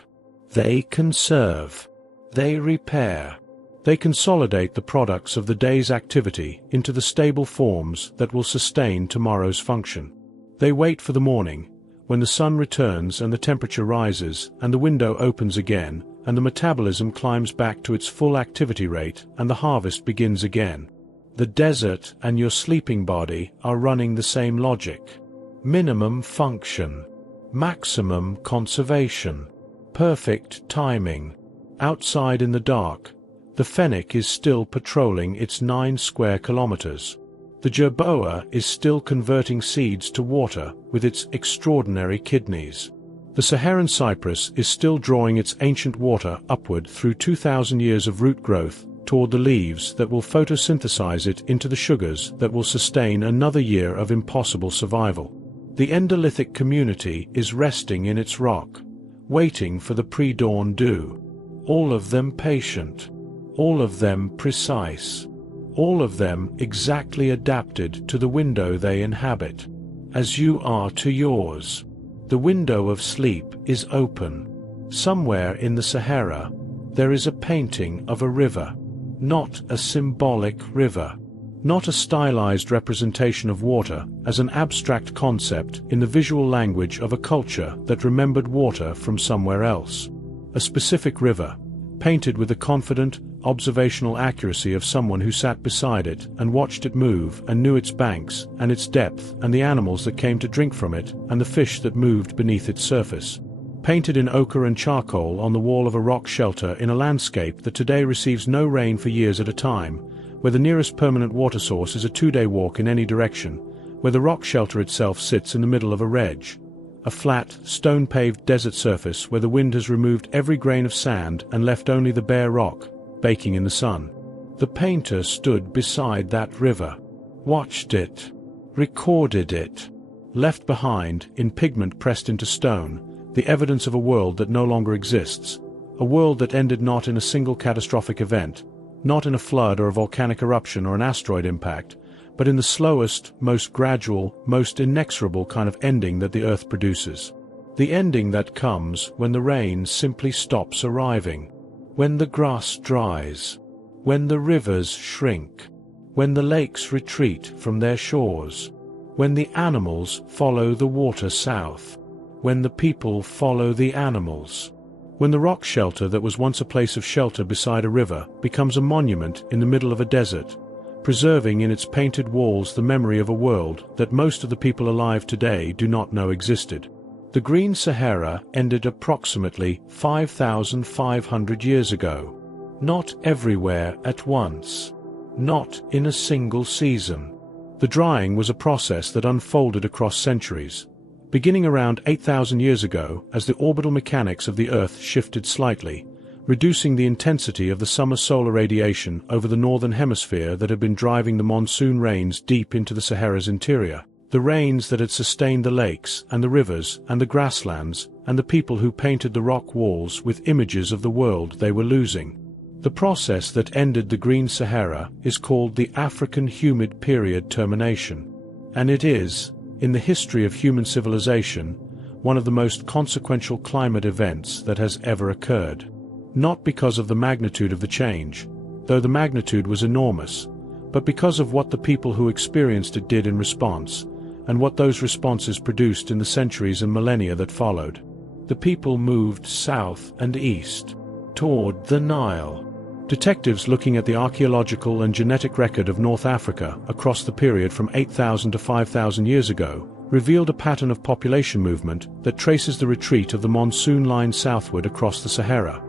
They conserve. They repair. They consolidate the products of the day's activity into the stable forms that will sustain tomorrow's function. They wait for the morning, when the sun returns and the temperature rises and the window opens again, and the metabolism climbs back to its full activity rate and the harvest begins again. The desert and your sleeping body are running the same logic. Minimum function. Maximum conservation. Perfect timing. Outside in the dark, the fennec is still patrolling its 9 square kilometers. The jerboa is still converting seeds to water with its extraordinary kidneys. The Saharan cypress is still drawing its ancient water upward through 2,000 years of root growth toward the leaves that will photosynthesize it into the sugars that will sustain another year of impossible survival. The Endolithic community is resting in its rock, waiting for the pre-dawn dew. All of them patient. All of them precise. All of them exactly adapted to the window they inhabit, as you are to yours. The window of sleep is open. Somewhere in the Sahara, there is a painting of a river. Not a symbolic river. Not a stylized representation of water as an abstract concept in the visual language of a culture that remembered water from somewhere else. A specific river, painted with the confident, observational accuracy of someone who sat beside it and watched it move and knew its banks and its depth and the animals that came to drink from it and the fish that moved beneath its surface. Painted in ochre and charcoal on the wall of a rock shelter in a landscape that today receives no rain for years at a time, where the nearest permanent water source is a 2-day walk in any direction, where the rock shelter itself sits in the middle of a redge. A flat, stone-paved desert surface where the wind has removed every grain of sand and left only the bare rock, baking in the sun. The painter stood beside that river, watched it, recorded it, left behind, in pigment pressed into stone, the evidence of a world that no longer exists, a world that ended not in a single catastrophic event, not in a flood or a volcanic eruption or an asteroid impact, but in the slowest, most gradual, most inexorable kind of ending that the Earth produces. The ending that comes when the rain simply stops arriving, when the grass dries, when the rivers shrink, when the lakes retreat from their shores, when the animals follow the water south, when the people follow the animals, when the rock shelter that was once a place of shelter beside a river becomes a monument in the middle of a desert, preserving in its painted walls the memory of a world that most of the people alive today do not know existed. The Green Sahara ended approximately 5,500 years ago. Not everywhere at once. Not in a single season. The drying was a process that unfolded across centuries, beginning around 8,000 years ago as the orbital mechanics of the Earth shifted slightly, reducing the intensity of the summer solar radiation over the northern hemisphere that had been driving the monsoon rains deep into the Sahara's interior, the rains that had sustained the lakes and the rivers and the grasslands and the people who painted the rock walls with images of the world they were losing. The process that ended the Green Sahara is called the African Humid Period Termination, and it is, in the history of human civilization, one of the most consequential climate events that has ever occurred. Not because of the magnitude of the change, though the magnitude was enormous, but because of what the people who experienced it did in response, and what those responses produced in the centuries and millennia that followed. The people moved south and east, toward the Nile. Detectives looking at the archaeological and genetic record of North Africa across the period from 8,000 to 5,000 years ago revealed a pattern of population movement that traces the retreat of the monsoon line southward across the Sahara.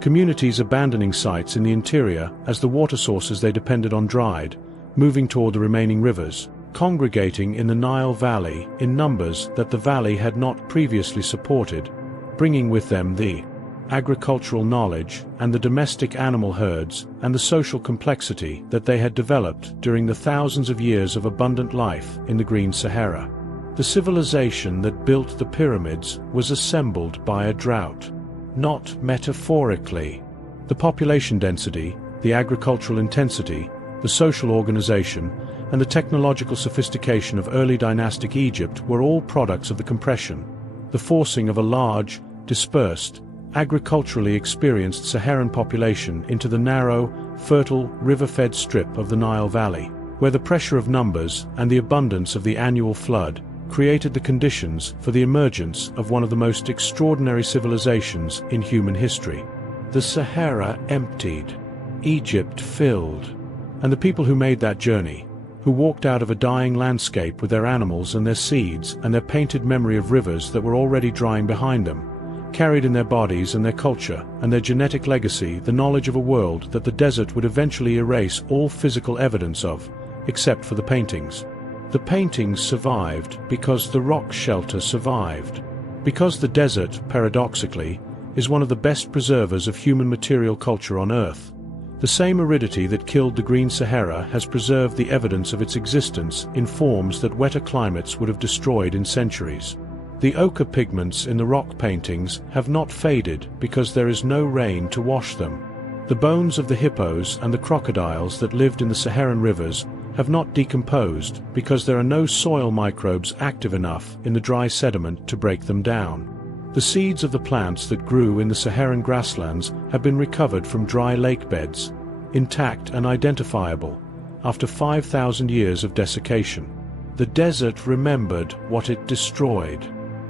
Communities abandoning sites in the interior as the water sources they depended on dried, moving toward the remaining rivers, congregating in the Nile Valley in numbers that the valley had not previously supported, bringing with them the agricultural knowledge and the domestic animal herds and the social complexity that they had developed during the thousands of years of abundant life in the Green Sahara. The civilization that built the pyramids was assembled by a drought, not metaphorically. The population density, the agricultural intensity, the social organization, and the technological sophistication of early dynastic Egypt were all products of the compression, the forcing of a large, dispersed, agriculturally experienced Saharan population into the narrow, fertile, river-fed strip of the Nile Valley, where the pressure of numbers and the abundance of the annual flood created the conditions for the emergence of one of the most extraordinary civilizations in human history. The Sahara emptied, Egypt filled, and the people who made that journey, who walked out of a dying landscape with their animals and their seeds and their painted memory of rivers that were already drying behind them, carried in their bodies and their culture and their genetic legacy the knowledge of a world that the desert would eventually erase all physical evidence of, except for the paintings. The paintings survived because the rock shelter survived. Because the desert, paradoxically, is one of the best preservers of human material culture on Earth. The same aridity that killed the Green Sahara has preserved the evidence of its existence in forms that wetter climates would have destroyed in centuries. The ochre pigments in the rock paintings have not faded because there is no rain to wash them. The bones of the hippos and the crocodiles that lived in the Saharan rivers have not decomposed because there are no soil microbes active enough in the dry sediment to break them down. The seeds of the plants that grew in the Saharan grasslands have been recovered from dry lake beds, intact and identifiable, after 5,000 years of desiccation. The desert remembered what it destroyed.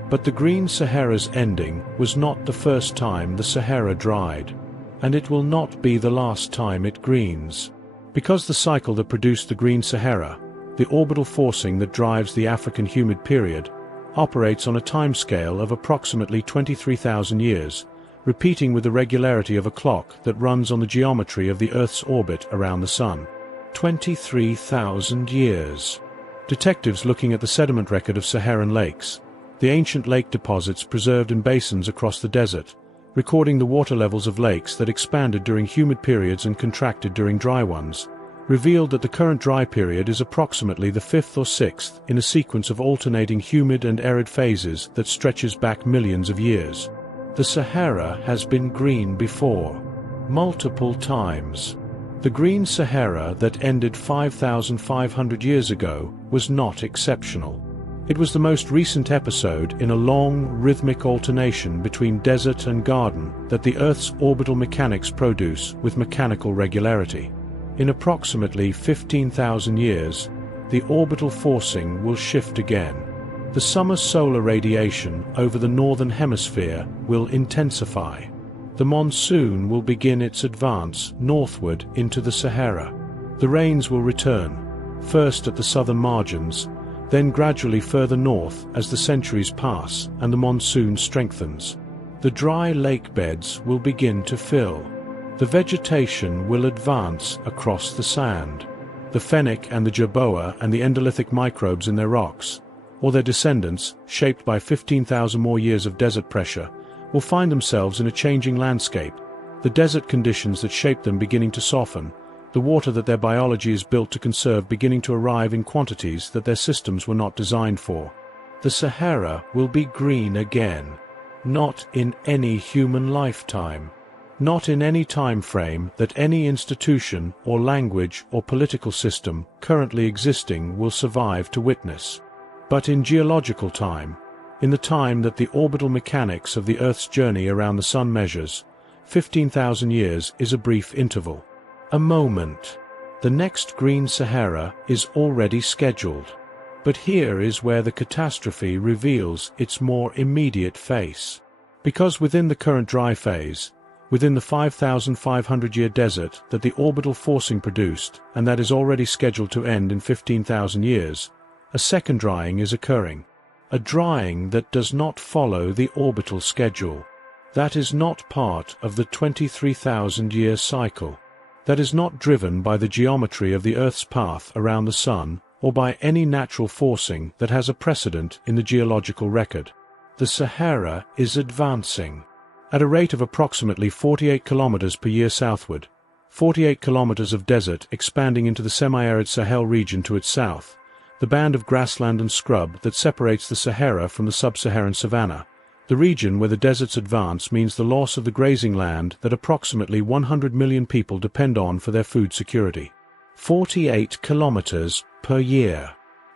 But the Green Sahara's ending was not the first time the Sahara dried, and it will not be the last time it greens. Because the cycle that produced the Green Sahara, the orbital forcing that drives the African humid period, operates on a timescale of approximately 23,000 years, repeating with the regularity of a clock that runs on the geometry of the Earth's orbit around the Sun. 23,000 years. Detectives looking at the sediment record of Saharan lakes, the ancient lake deposits preserved in basins across the desert, recording the water levels of lakes that expanded during humid periods and contracted during dry ones, revealed that the current dry period is approximately the fifth or sixth in a sequence of alternating humid and arid phases that stretches back millions of years. The Sahara has been green before, multiple times. The green Sahara that ended 5,500 years ago was not exceptional. It was the most recent episode in a long, rhythmic alternation between desert and garden that the Earth's orbital mechanics produce with mechanical regularity. In approximately 15,000 years, the orbital forcing will shift again. The summer solar radiation over the northern hemisphere will intensify. The monsoon will begin its advance northward into the Sahara. The rains will return, first at the southern margins, then gradually further north as the centuries pass and the monsoon strengthens. The dry lake beds will begin to fill. The vegetation will advance across the sand. The fennec and the jerboa and the endolithic microbes in their rocks, or their descendants, shaped by 15,000 more years of desert pressure, will find themselves in a changing landscape, the desert conditions that shape them beginning to soften, the water that their biology is built to conserve beginning to arrive in quantities that their systems were not designed for. The Sahara will be green again. Not in any human lifetime. Not in any time frame that any institution or language or political system currently existing will survive to witness. But in geological time, in the time that the orbital mechanics of the Earth's journey around the Sun measures, 15,000 years is a brief interval. A moment. The next green Sahara is already scheduled. But here is where the catastrophe reveals its more immediate face. Because within the current dry phase, within the 5,500-year desert that the orbital forcing produced and that is already scheduled to end in 15,000 years, a second drying is occurring. A drying that does not follow the orbital schedule. That is not part of the 23,000-year cycle. That is not driven by the geometry of the Earth's path around the Sun or by any natural forcing that has a precedent in the geological record. The Sahara is advancing. At a rate of approximately 48 kilometers per year southward, 48 kilometers of desert expanding into the semi-arid Sahel region to its south, the band of grassland and scrub that separates the Sahara from the sub-Saharan savanna. The region where the deserts advance means the loss of the grazing land that approximately 100 million people depend on for their food security. 48 kilometers per year.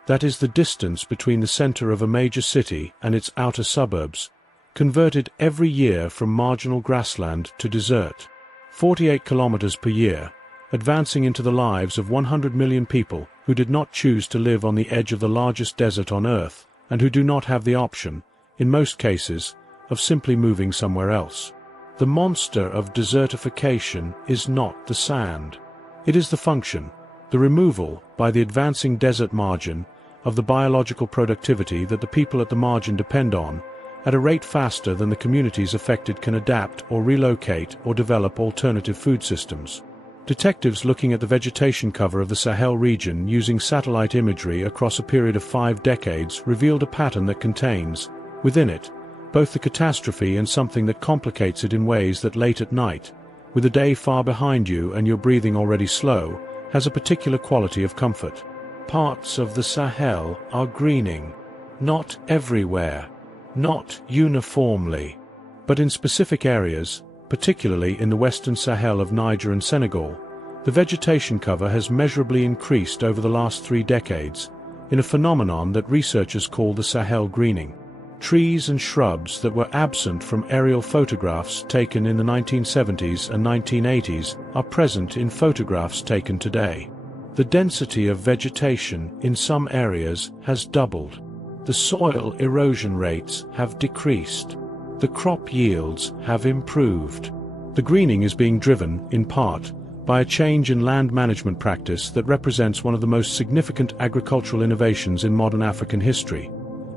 That is the distance between the center of a major city and its outer suburbs, converted every year from marginal grassland to desert. 48 kilometers per year, advancing into the lives of 100 million people who did not choose to live on the edge of the largest desert on Earth, and who do not have the option, in most cases, of simply moving somewhere else. The monster of desertification is not the sand. It is the function, the removal, by the advancing desert margin, of the biological productivity that the people at the margin depend on, at a rate faster than the communities affected can adapt or relocate or develop alternative food systems. Detectives looking at the vegetation cover of the Sahel region using satellite imagery across a period of 5 decades revealed a pattern that contains, within it, both the catastrophe and something that complicates it in ways that late at night, with the day far behind you and your breathing already slow, has a particular quality of comfort. Parts of the Sahel are greening. Not everywhere. Not uniformly. But in specific areas, particularly in the western Sahel of Niger and Senegal, the vegetation cover has measurably increased over the last 3 decades, in a phenomenon that researchers call the Sahel greening. Trees and shrubs that were absent from aerial photographs taken in the 1970s and 1980s are present in photographs taken today. The density of vegetation in some areas has doubled. The soil erosion rates have decreased. The crop yields have improved. The greening is being driven, in part, by a change in land management practice that represents one of the most significant agricultural innovations in modern African history,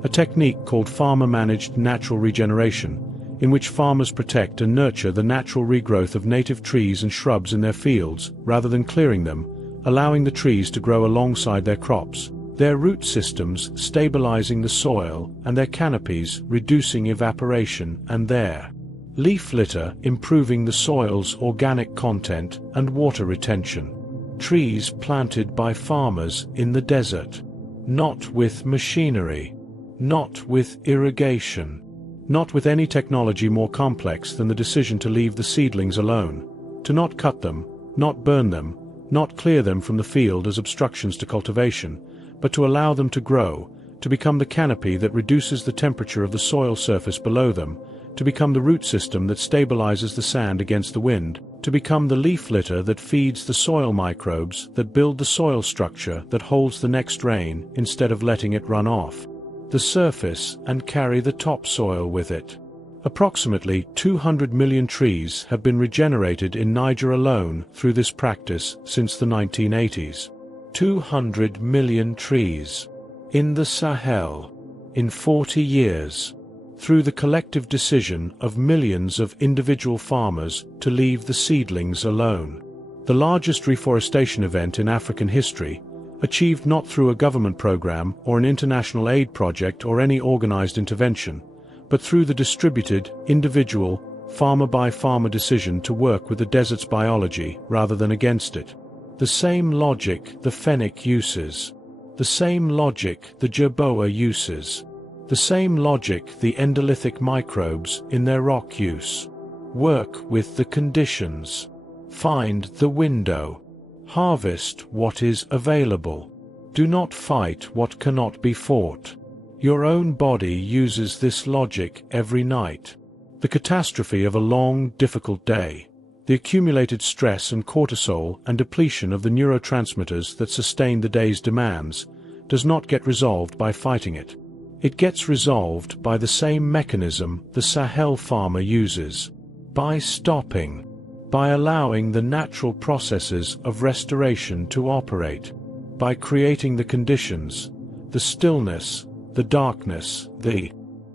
a technique called farmer-managed natural regeneration, in which farmers protect and nurture the natural regrowth of native trees and shrubs in their fields rather than clearing them, allowing the trees to grow alongside their crops, their root systems stabilizing the soil and their canopies reducing evaporation and their leaf litter improving the soil's organic content and water retention. Trees planted by farmers in the desert, not with machinery, not with irrigation, not with any technology more complex than the decision to leave the seedlings alone, to not cut them, not burn them, not clear them from the field as obstructions to cultivation, but to allow them to grow, to become the canopy that reduces the temperature of the soil surface below them, to become the root system that stabilizes the sand against the wind, to become the leaf litter that feeds the soil microbes that build the soil structure that holds the next rain instead of letting it run off the surface and carry the topsoil with it. Approximately 200 million trees have been regenerated in Niger alone through this practice since the 1980s. 200 million trees. In the Sahel. In 40 years. Through the collective decision of millions of individual farmers to leave the seedlings alone. The largest reforestation event in African history, achieved not through a government program or an international aid project or any organized intervention, but through the distributed, individual, farmer-by-farmer decision to work with the desert's biology rather than against it. The same logic the fennec uses. The same logic the jerboa uses. The same logic the endolithic microbes in their rock use. Work with the conditions. Find the window. Harvest what is available. Do not fight what cannot be fought. Your own body uses this logic every night. The catastrophe of a long, difficult day, the accumulated stress and cortisol and depletion of the neurotransmitters that sustain the day's demands, does not get resolved by fighting it. It gets resolved by the same mechanism the Sahel farmer uses. By stopping. By allowing the natural processes of restoration to operate. By creating the conditions, the stillness, the darkness, the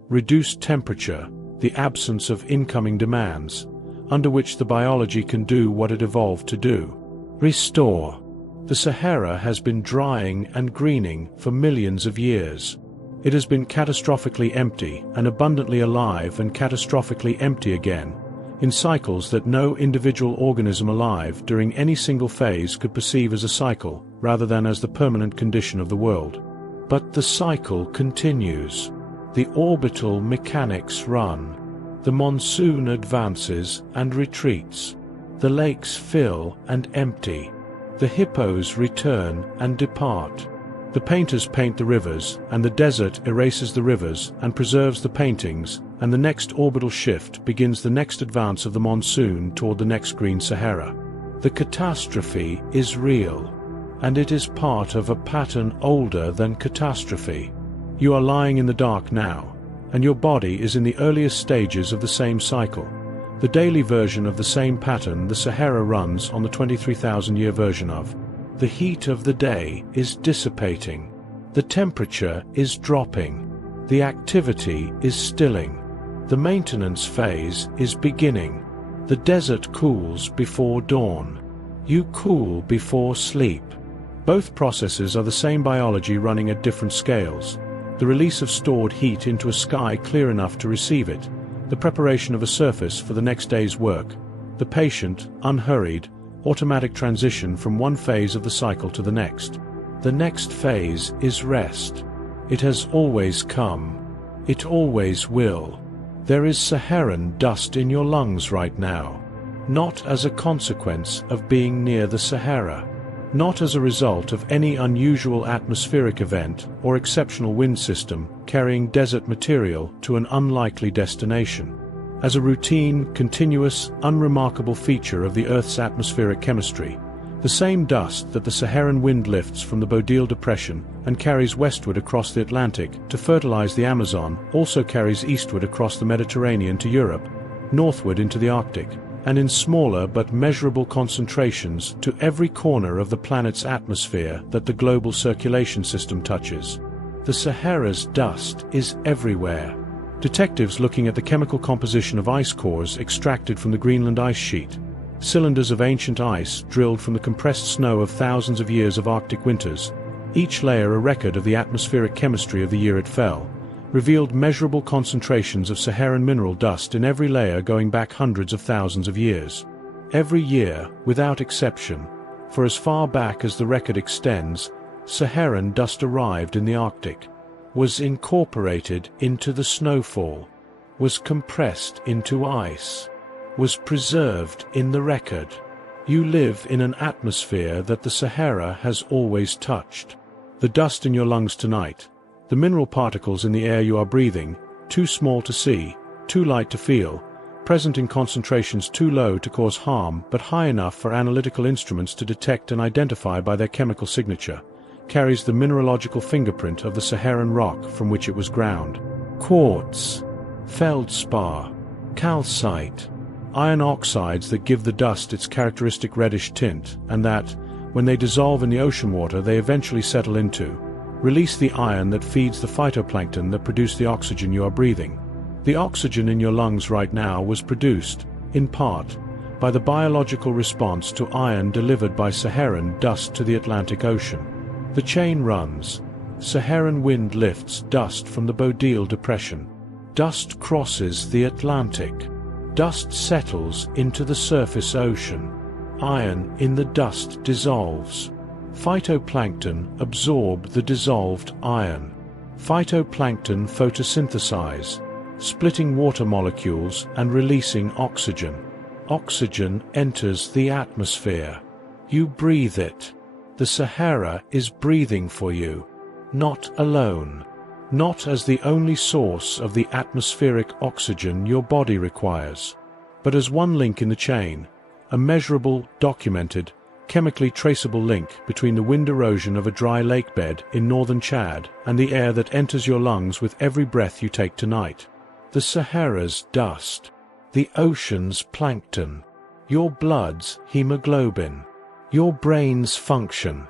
reduced temperature, the absence of incoming demands, under which the biology can do what it evolved to do. Restore. The Sahara has been drying and greening for millions of years. It has been catastrophically empty and abundantly alive and catastrophically empty again, in cycles that no individual organism alive during any single phase could perceive as a cycle rather than as the permanent condition of the world. But the cycle continues. The orbital mechanics run. The monsoon advances and retreats. The lakes fill and empty. The hippos return and depart. The painters paint the rivers, and the desert erases the rivers and preserves the paintings, and the next orbital shift begins the next advance of the monsoon toward the next green Sahara. The catastrophe is real, and it is part of a pattern older than catastrophe. You are lying in the dark now, and your body is in the earliest stages of the same cycle. The daily version of the same pattern the Sahara runs on the 23,000-year version of. The heat of the day is dissipating. The temperature is dropping. The activity is stilling. The maintenance phase is beginning. The desert cools before dawn. You cool before sleep. Both processes are the same biology running at different scales. The release of stored heat into a sky clear enough to receive it. The preparation of a surface for the next day's work. The patient, unhurried, automatic transition from one phase of the cycle to the next. The next phase is rest. It has always come. It always will. There is Saharan dust in your lungs right now. Not as a consequence of being near the Sahara. Not as a result of any unusual atmospheric event or exceptional wind system carrying desert material to an unlikely destination. As a routine, continuous, unremarkable feature of the Earth's atmospheric chemistry, the same dust that the Saharan wind lifts from the Bodil Depression and carries westward across the Atlantic to fertilize the Amazon also carries eastward across the Mediterranean to Europe, northward into the Arctic, and in smaller but measurable concentrations to every corner of the planet's atmosphere that the global circulation system touches. The Sahara's dust is everywhere. Detectives looking at the chemical composition of ice cores extracted from the Greenland ice sheet, cylinders of ancient ice drilled from the compressed snow of thousands of years of Arctic winters, each layer a record of the atmospheric chemistry of the year it fell, revealed measurable concentrations of Saharan mineral dust in every layer going back hundreds of thousands of years. Every year, without exception, for as far back as the record extends, Saharan dust arrived in the Arctic, was incorporated into the snowfall, was compressed into ice, was preserved in the record, You live in an atmosphere that the Sahara has always touched. The dust in your lungs tonight, the mineral particles in the air you are breathing, too small to see, too light to feel, present in concentrations too low to cause harm but high enough for analytical instruments to detect and identify by their chemical signature, carries the mineralogical fingerprint of the Saharan rock from which it was ground. Quartz, feldspar, calcite, iron oxides that give the dust its characteristic reddish tint, and that, when they dissolve in the ocean water they eventually settle into, release the iron that feeds the phytoplankton that produce the oxygen you are breathing. The oxygen in your lungs right now was produced, in part, by the biological response to iron delivered by Saharan dust to the Atlantic Ocean. The chain runs. Saharan wind lifts dust from the Bodil Depression. Dust crosses the Atlantic. Dust settles into the surface ocean. Iron in the dust dissolves. Phytoplankton absorb the dissolved iron. Phytoplankton photosynthesize, splitting water molecules and releasing oxygen. Oxygen enters the atmosphere. You breathe it. The Sahara is breathing for you, not alone, not as the only source of the atmospheric oxygen your body requires, but as one link in the chain, a measurable, documented, chemically traceable link between the wind erosion of a dry lake bed in northern Chad and the air that enters your lungs with every breath you take tonight. The Sahara's dust, the ocean's plankton, your blood's hemoglobin, your brain's function,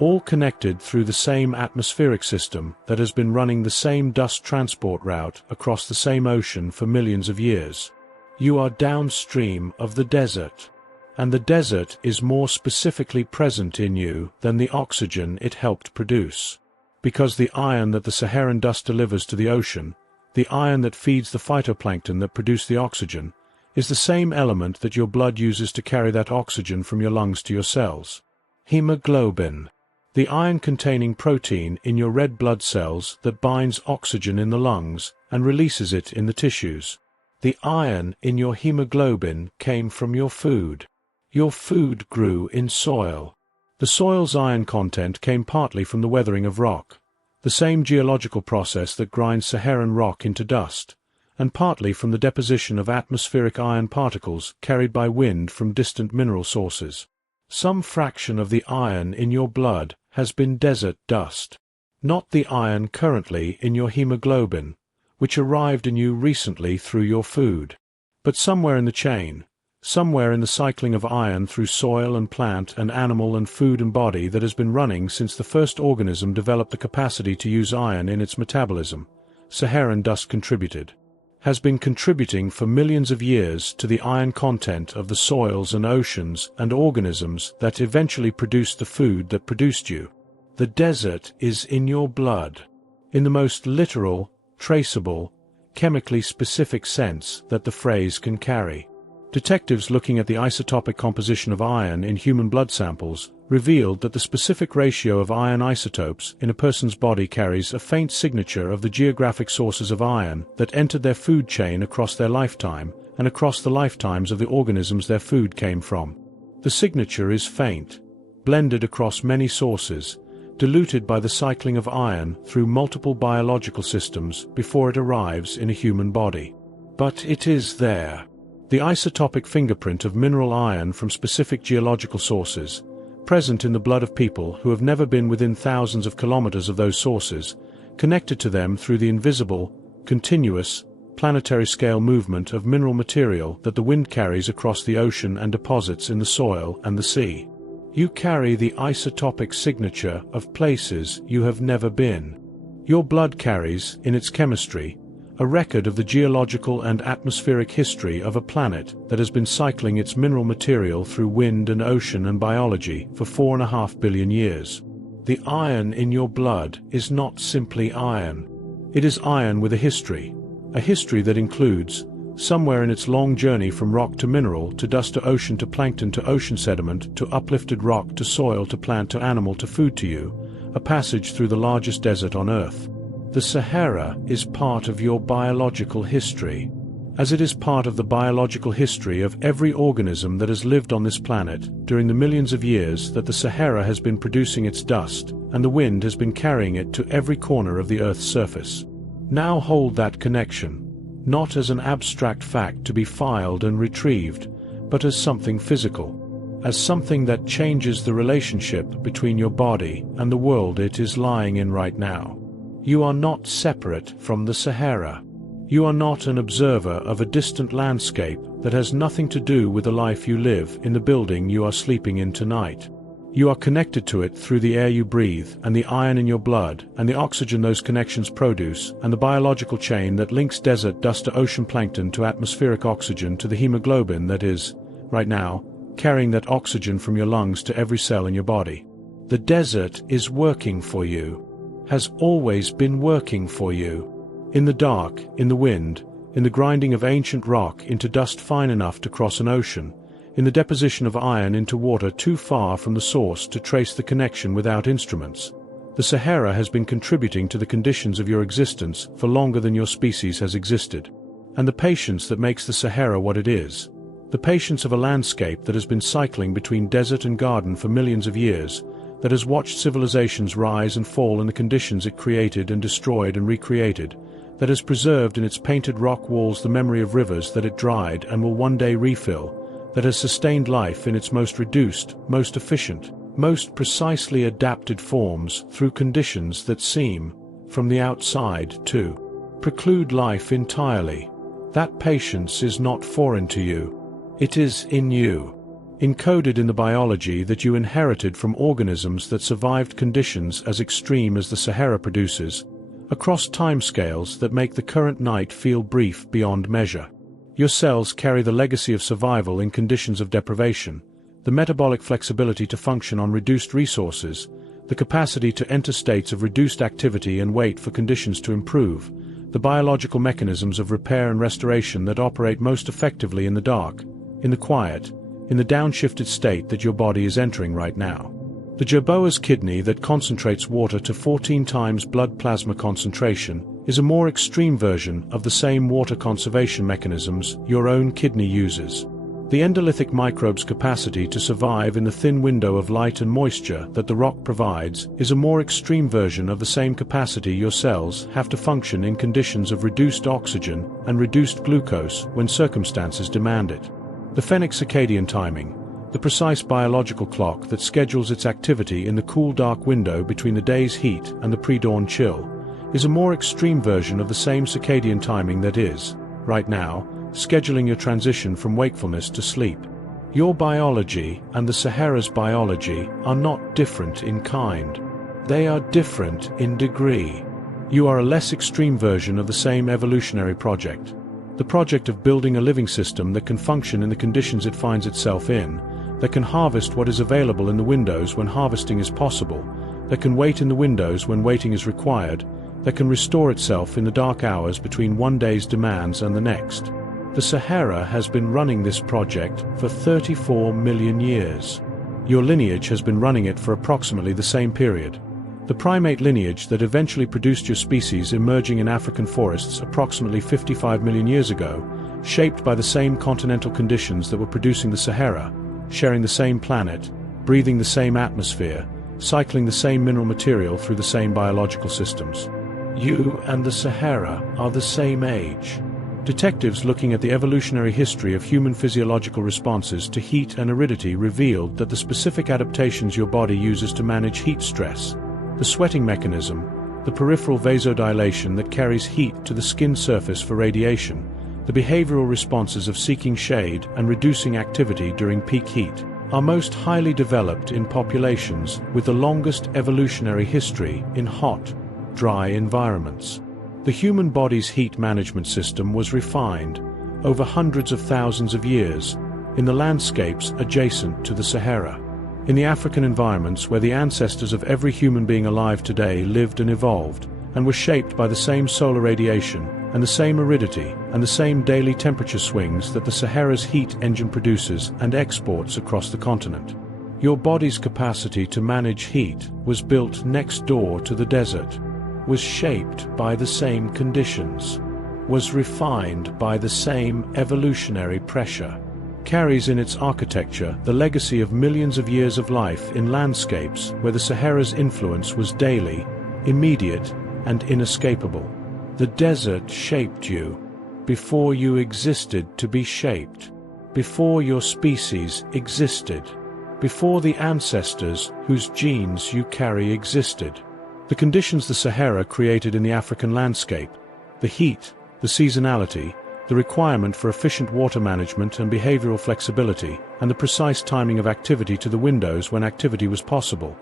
all connected through the same atmospheric system that has been running the same dust transport route across the same ocean for millions of years. You are downstream of the desert, and the desert is more specifically present in you than the oxygen it helped produce. Because the iron that the Saharan dust delivers to the ocean, the iron that feeds the phytoplankton that produce the oxygen, is the same element that your blood uses to carry that oxygen from your lungs to your cells. Hemoglobin, the iron-containing protein in your red blood cells that binds oxygen in the lungs and releases it in the tissues. The iron in your hemoglobin came from your food. Your food grew in soil. The soil's iron content came partly from the weathering of rock, the same geological process that grinds Saharan rock into dust, and partly from the deposition of atmospheric iron particles carried by wind from distant mineral sources. Some fraction of the iron in your blood has been desert dust, not the iron currently in your hemoglobin, which arrived in you recently through your food, but somewhere in the chain, somewhere in the cycling of iron through soil and plant and animal and food and body that has been running since the first organism developed the capacity to use iron in its metabolism, Saharan dust contributed, has been contributing for millions of years to the iron content of the soils and oceans and organisms that eventually produced the food that produced you. The desert is in your blood, in the most literal, traceable, chemically specific sense that the phrase can carry. Detectives looking at the isotopic composition of iron in human blood samples revealed that the specific ratio of iron isotopes in a person's body carries a faint signature of the geographic sources of iron that entered their food chain across their lifetime and across the lifetimes of the organisms their food came from. The signature is faint, blended across many sources, diluted by the cycling of iron through multiple biological systems before it arrives in a human body. But it is there. The isotopic fingerprint of mineral iron from specific geological sources, present in the blood of people who have never been within thousands of kilometers of those sources, connected to them through the invisible, continuous, planetary-scale movement of mineral material that the wind carries across the ocean and deposits in the soil and the sea. You carry the isotopic signature of places you have never been. Your blood carries, in its chemistry, a record of the geological and atmospheric history of a planet that has been cycling its mineral material through wind and ocean and biology for 4.5 billion years. The iron in your blood is not simply iron. It is iron with a history that includes, somewhere in its long journey from rock to mineral to dust to ocean to plankton to ocean sediment to uplifted rock to soil to plant to animal to food to you, a passage through the largest desert on Earth. The Sahara is part of your biological history, as it is part of the biological history of every organism that has lived on this planet during the millions of years that the Sahara has been producing its dust, and the wind has been carrying it to every corner of the Earth's surface. Now hold that connection, not as an abstract fact to be filed and retrieved, but as something physical, as something that changes the relationship between your body and the world it is lying in right now. You are not separate from the Sahara. You are not an observer of a distant landscape that has nothing to do with the life you live in the building you are sleeping in tonight. You are connected to it through the air you breathe, and the iron in your blood, and the oxygen those connections produce, and the biological chain that links desert dust to ocean plankton to atmospheric oxygen to the hemoglobin that is, right now, carrying that oxygen from your lungs to every cell in your body. The desert is working for you, has always been working for you. In the dark, in the wind, in the grinding of ancient rock into dust fine enough to cross an ocean, in the deposition of iron into water too far from the source to trace the connection without instruments. The Sahara has been contributing to the conditions of your existence for longer than your species has existed. And the patience that makes the Sahara what it is, the patience of a landscape that has been cycling between desert and garden for millions of years, that has watched civilizations rise and fall in the conditions it created and destroyed and recreated, that has preserved in its painted rock walls the memory of rivers that it dried and will one day refill, that has sustained life in its most reduced, most efficient, most precisely adapted forms through conditions that seem, from the outside, to preclude life entirely. That patience is not foreign to you. It is in you, encoded in the biology that you inherited from organisms that survived conditions as extreme as the Sahara produces, across timescales that make the current night feel brief beyond measure. Your cells carry the legacy of survival in conditions of deprivation, the metabolic flexibility to function on reduced resources, the capacity to enter states of reduced activity and wait for conditions to improve, the biological mechanisms of repair and restoration that operate most effectively in the dark, in the quiet, in the downshifted state that your body is entering right now. The jerboa's kidney that concentrates water to 14 times blood plasma concentration is a more extreme version of the same water conservation mechanisms your own kidney uses. The endolithic microbe's capacity to survive in the thin window of light and moisture that the rock provides is a more extreme version of the same capacity your cells have to function in conditions of reduced oxygen and reduced glucose when circumstances demand it. The fennec circadian timing, the precise biological clock that schedules its activity in the cool dark window between the day's heat and the pre-dawn chill, is a more extreme version of the same circadian timing that is, right now, scheduling your transition from wakefulness to sleep. Your biology and the Sahara's biology are not different in kind. They are different in degree. You are a less extreme version of the same evolutionary project. The project of building a living system that can function in the conditions it finds itself in, that can harvest what is available in the windows when harvesting is possible, that can wait in the windows when waiting is required, that can restore itself in the dark hours between one day's demands and the next. The Sahara has been running this project for 34 million years. Your lineage has been running it for approximately the same period. The primate lineage that eventually produced your species emerging in African forests approximately 55 million years ago, shaped by the same continental conditions that were producing the Sahara, sharing the same planet, breathing the same atmosphere, cycling the same mineral material through the same biological systems. You and the Sahara are the same age. Detectives looking at the evolutionary history of human physiological responses to heat and aridity revealed that the specific adaptations your body uses to manage heat stress, the sweating mechanism, the peripheral vasodilation that carries heat to the skin surface for radiation, the behavioral responses of seeking shade and reducing activity during peak heat, are most highly developed in populations with the longest evolutionary history in hot, dry environments. The human body's heat management system was refined over hundreds of thousands of years in the landscapes adjacent to the Sahara, in the African environments where the ancestors of every human being alive today lived and evolved, and were shaped by the same solar radiation and the same aridity and the same daily temperature swings that the Sahara's heat engine produces and exports across the continent. Your body's capacity to manage heat was built next door to the desert, was shaped by the same conditions. was refined by the same evolutionary pressure. Carries in its architecture the legacy of millions of years of life in landscapes where the Sahara's influence was daily, immediate, and inescapable. The desert shaped you before you existed to be shaped, before your species existed, before the ancestors whose genes you carry existed. The conditions the Sahara created in the African landscape, the heat, the seasonality, the requirement for efficient water management and behavioral flexibility, and the precise timing of activity to the windows when activity was possible,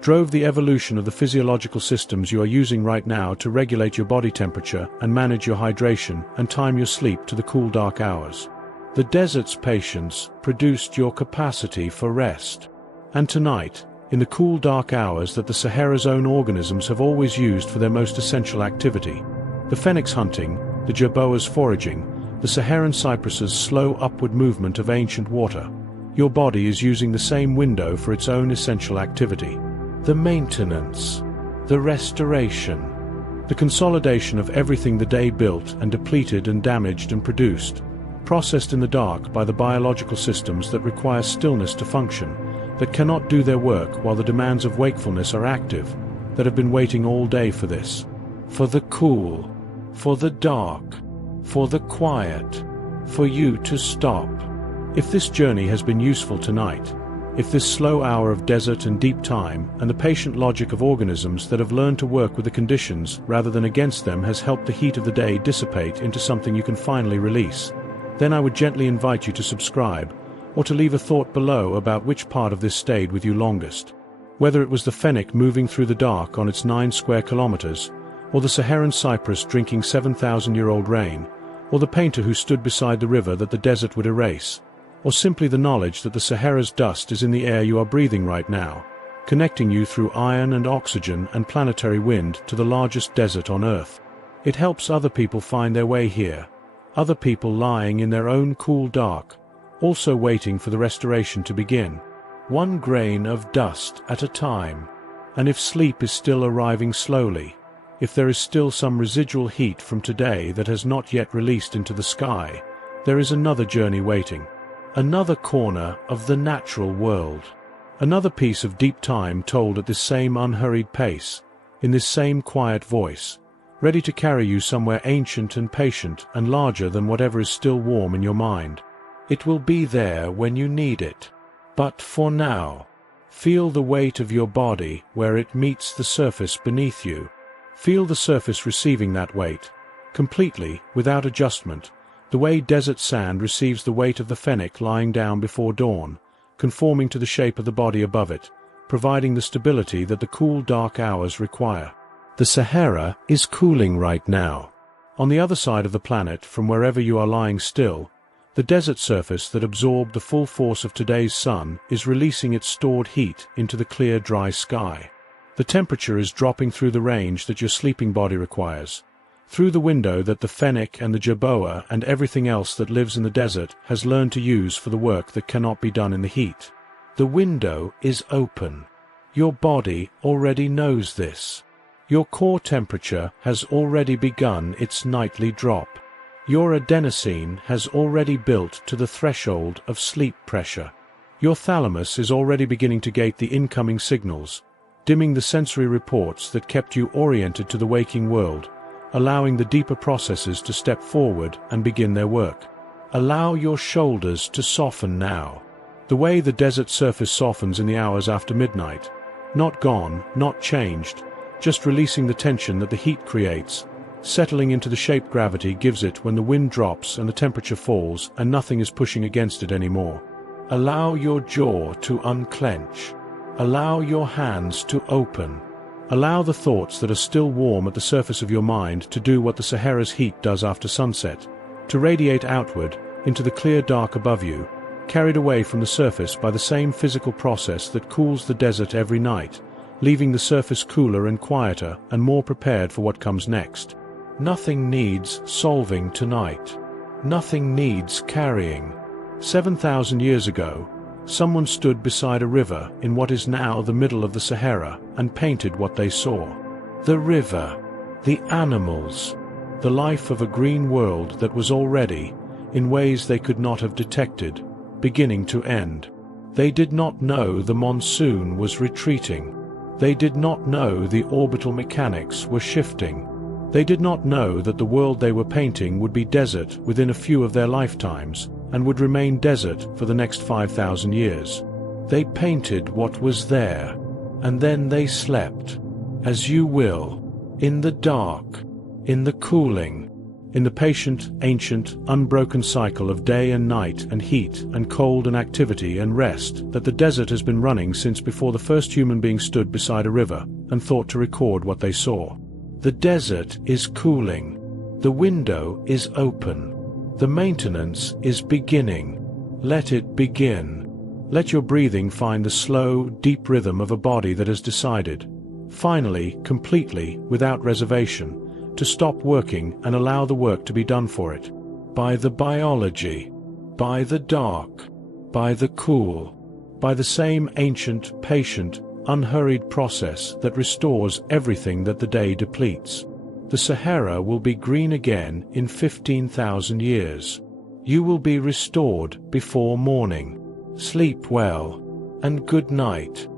drove the evolution of the physiological systems you are using right now to regulate your body temperature and manage your hydration and time your sleep to the cool dark hours. The desert's patience produced your capacity for rest. And tonight, in the cool dark hours that the Sahara's own organisms have always used for their most essential activity, the fennec's hunting, the jerboa's foraging, the Saharan cypress's slow upward movement of ancient water, your body is using the same window for its own essential activity. The maintenance, the restoration, the consolidation of everything the day built and depleted and damaged and produced, processed in the dark by the biological systems that require stillness to function, that cannot do their work while the demands of wakefulness are active, that have been waiting all day for this. For the cool, for the dark, for the quiet, for you to stop. If this journey has been useful tonight, if this slow hour of desert and deep time and the patient logic of organisms that have learned to work with the conditions rather than against them has helped the heat of the day dissipate into something you can finally release, then I would gently invite you to subscribe, or to leave a thought below about which part of this stayed with you longest. Whether it was the fennec moving through the dark on its 9 square kilometers, or the Saharan cypress drinking 7,000-year-old rain, or the painter who stood beside the river that the desert would erase, or simply the knowledge that the Sahara's dust is in the air you are breathing right now, connecting you through iron and oxygen and planetary wind to the largest desert on Earth. It helps other people find their way here, other people lying in their own cool dark, also waiting for the restoration to begin. One grain of dust at a time. And if sleep is still arriving slowly, if there is still some residual heat from today that has not yet released into the sky, there is another journey waiting. Another corner of the natural world. Another piece of deep time told at this same unhurried pace, in this same quiet voice, ready to carry you somewhere ancient and patient and larger than whatever is still warm in your mind. It will be there when you need it. But for now, feel the weight of your body where it meets the surface beneath you. Feel the surface receiving that weight, completely, without adjustment, the way desert sand receives the weight of the fennec lying down before dawn, conforming to the shape of the body above it, providing the stability that the cool dark hours require. The Sahara is cooling right now. On the other side of the planet, from wherever you are lying still, the desert surface that absorbed the full force of today's sun is releasing its stored heat into the clear, dry sky. The temperature is dropping through the range that your sleeping body requires, through the window that the fennec and the jerboa and everything else that lives in the desert has learned to use for the work that cannot be done in the heat. The window is open. Your body already knows this. Your core temperature has already begun its nightly drop. Your adenosine has already built to the threshold of sleep pressure. Your thalamus is already beginning to gate the incoming signals, dimming the sensory reports that kept you oriented to the waking world, allowing the deeper processes to step forward and begin their work. Allow your shoulders to soften now, the way the desert surface softens in the hours after midnight. Not gone, not changed, just releasing the tension that the heat creates, settling into the shape gravity gives it when the wind drops and the temperature falls and nothing is pushing against it anymore. Allow your jaw to unclench. Allow your hands to open. Allow the thoughts that are still warm at the surface of your mind to do what the Sahara's heat does after sunset, to radiate outward into the clear dark above you, carried away from the surface by the same physical process that cools the desert every night, leaving the surface cooler and quieter and more prepared for what comes next. Nothing needs solving tonight. Nothing needs carrying. 7,000 years ago, someone stood beside a river in what is now the middle of the Sahara and painted what they saw. The river, the animals, the life of a green world that was already, in ways they could not have detected, beginning to end. They did not know the monsoon was retreating. They did not know the orbital mechanics were shifting. They did not know that the world they were painting would be desert within a few of their lifetimes, and would remain desert for the next 5,000 years. They painted what was there, and then they slept, as you will, in the dark, in the cooling, in the patient, ancient, unbroken cycle of day and night and heat and cold and activity and rest that the desert has been running since before the first human being stood beside a river and thought to record what they saw. The desert is cooling. The window is open. The maintenance is beginning. Let it begin. Let your breathing find the slow, deep rhythm of a body that has decided, finally, completely, without reservation, to stop working and allow the work to be done for it. By the biology, by the dark, by the cool, by the same ancient, patient, unhurried process that restores everything that the day depletes. The Sahara will be green again in 15,000 years. You will be restored before morning. Sleep well, and good night.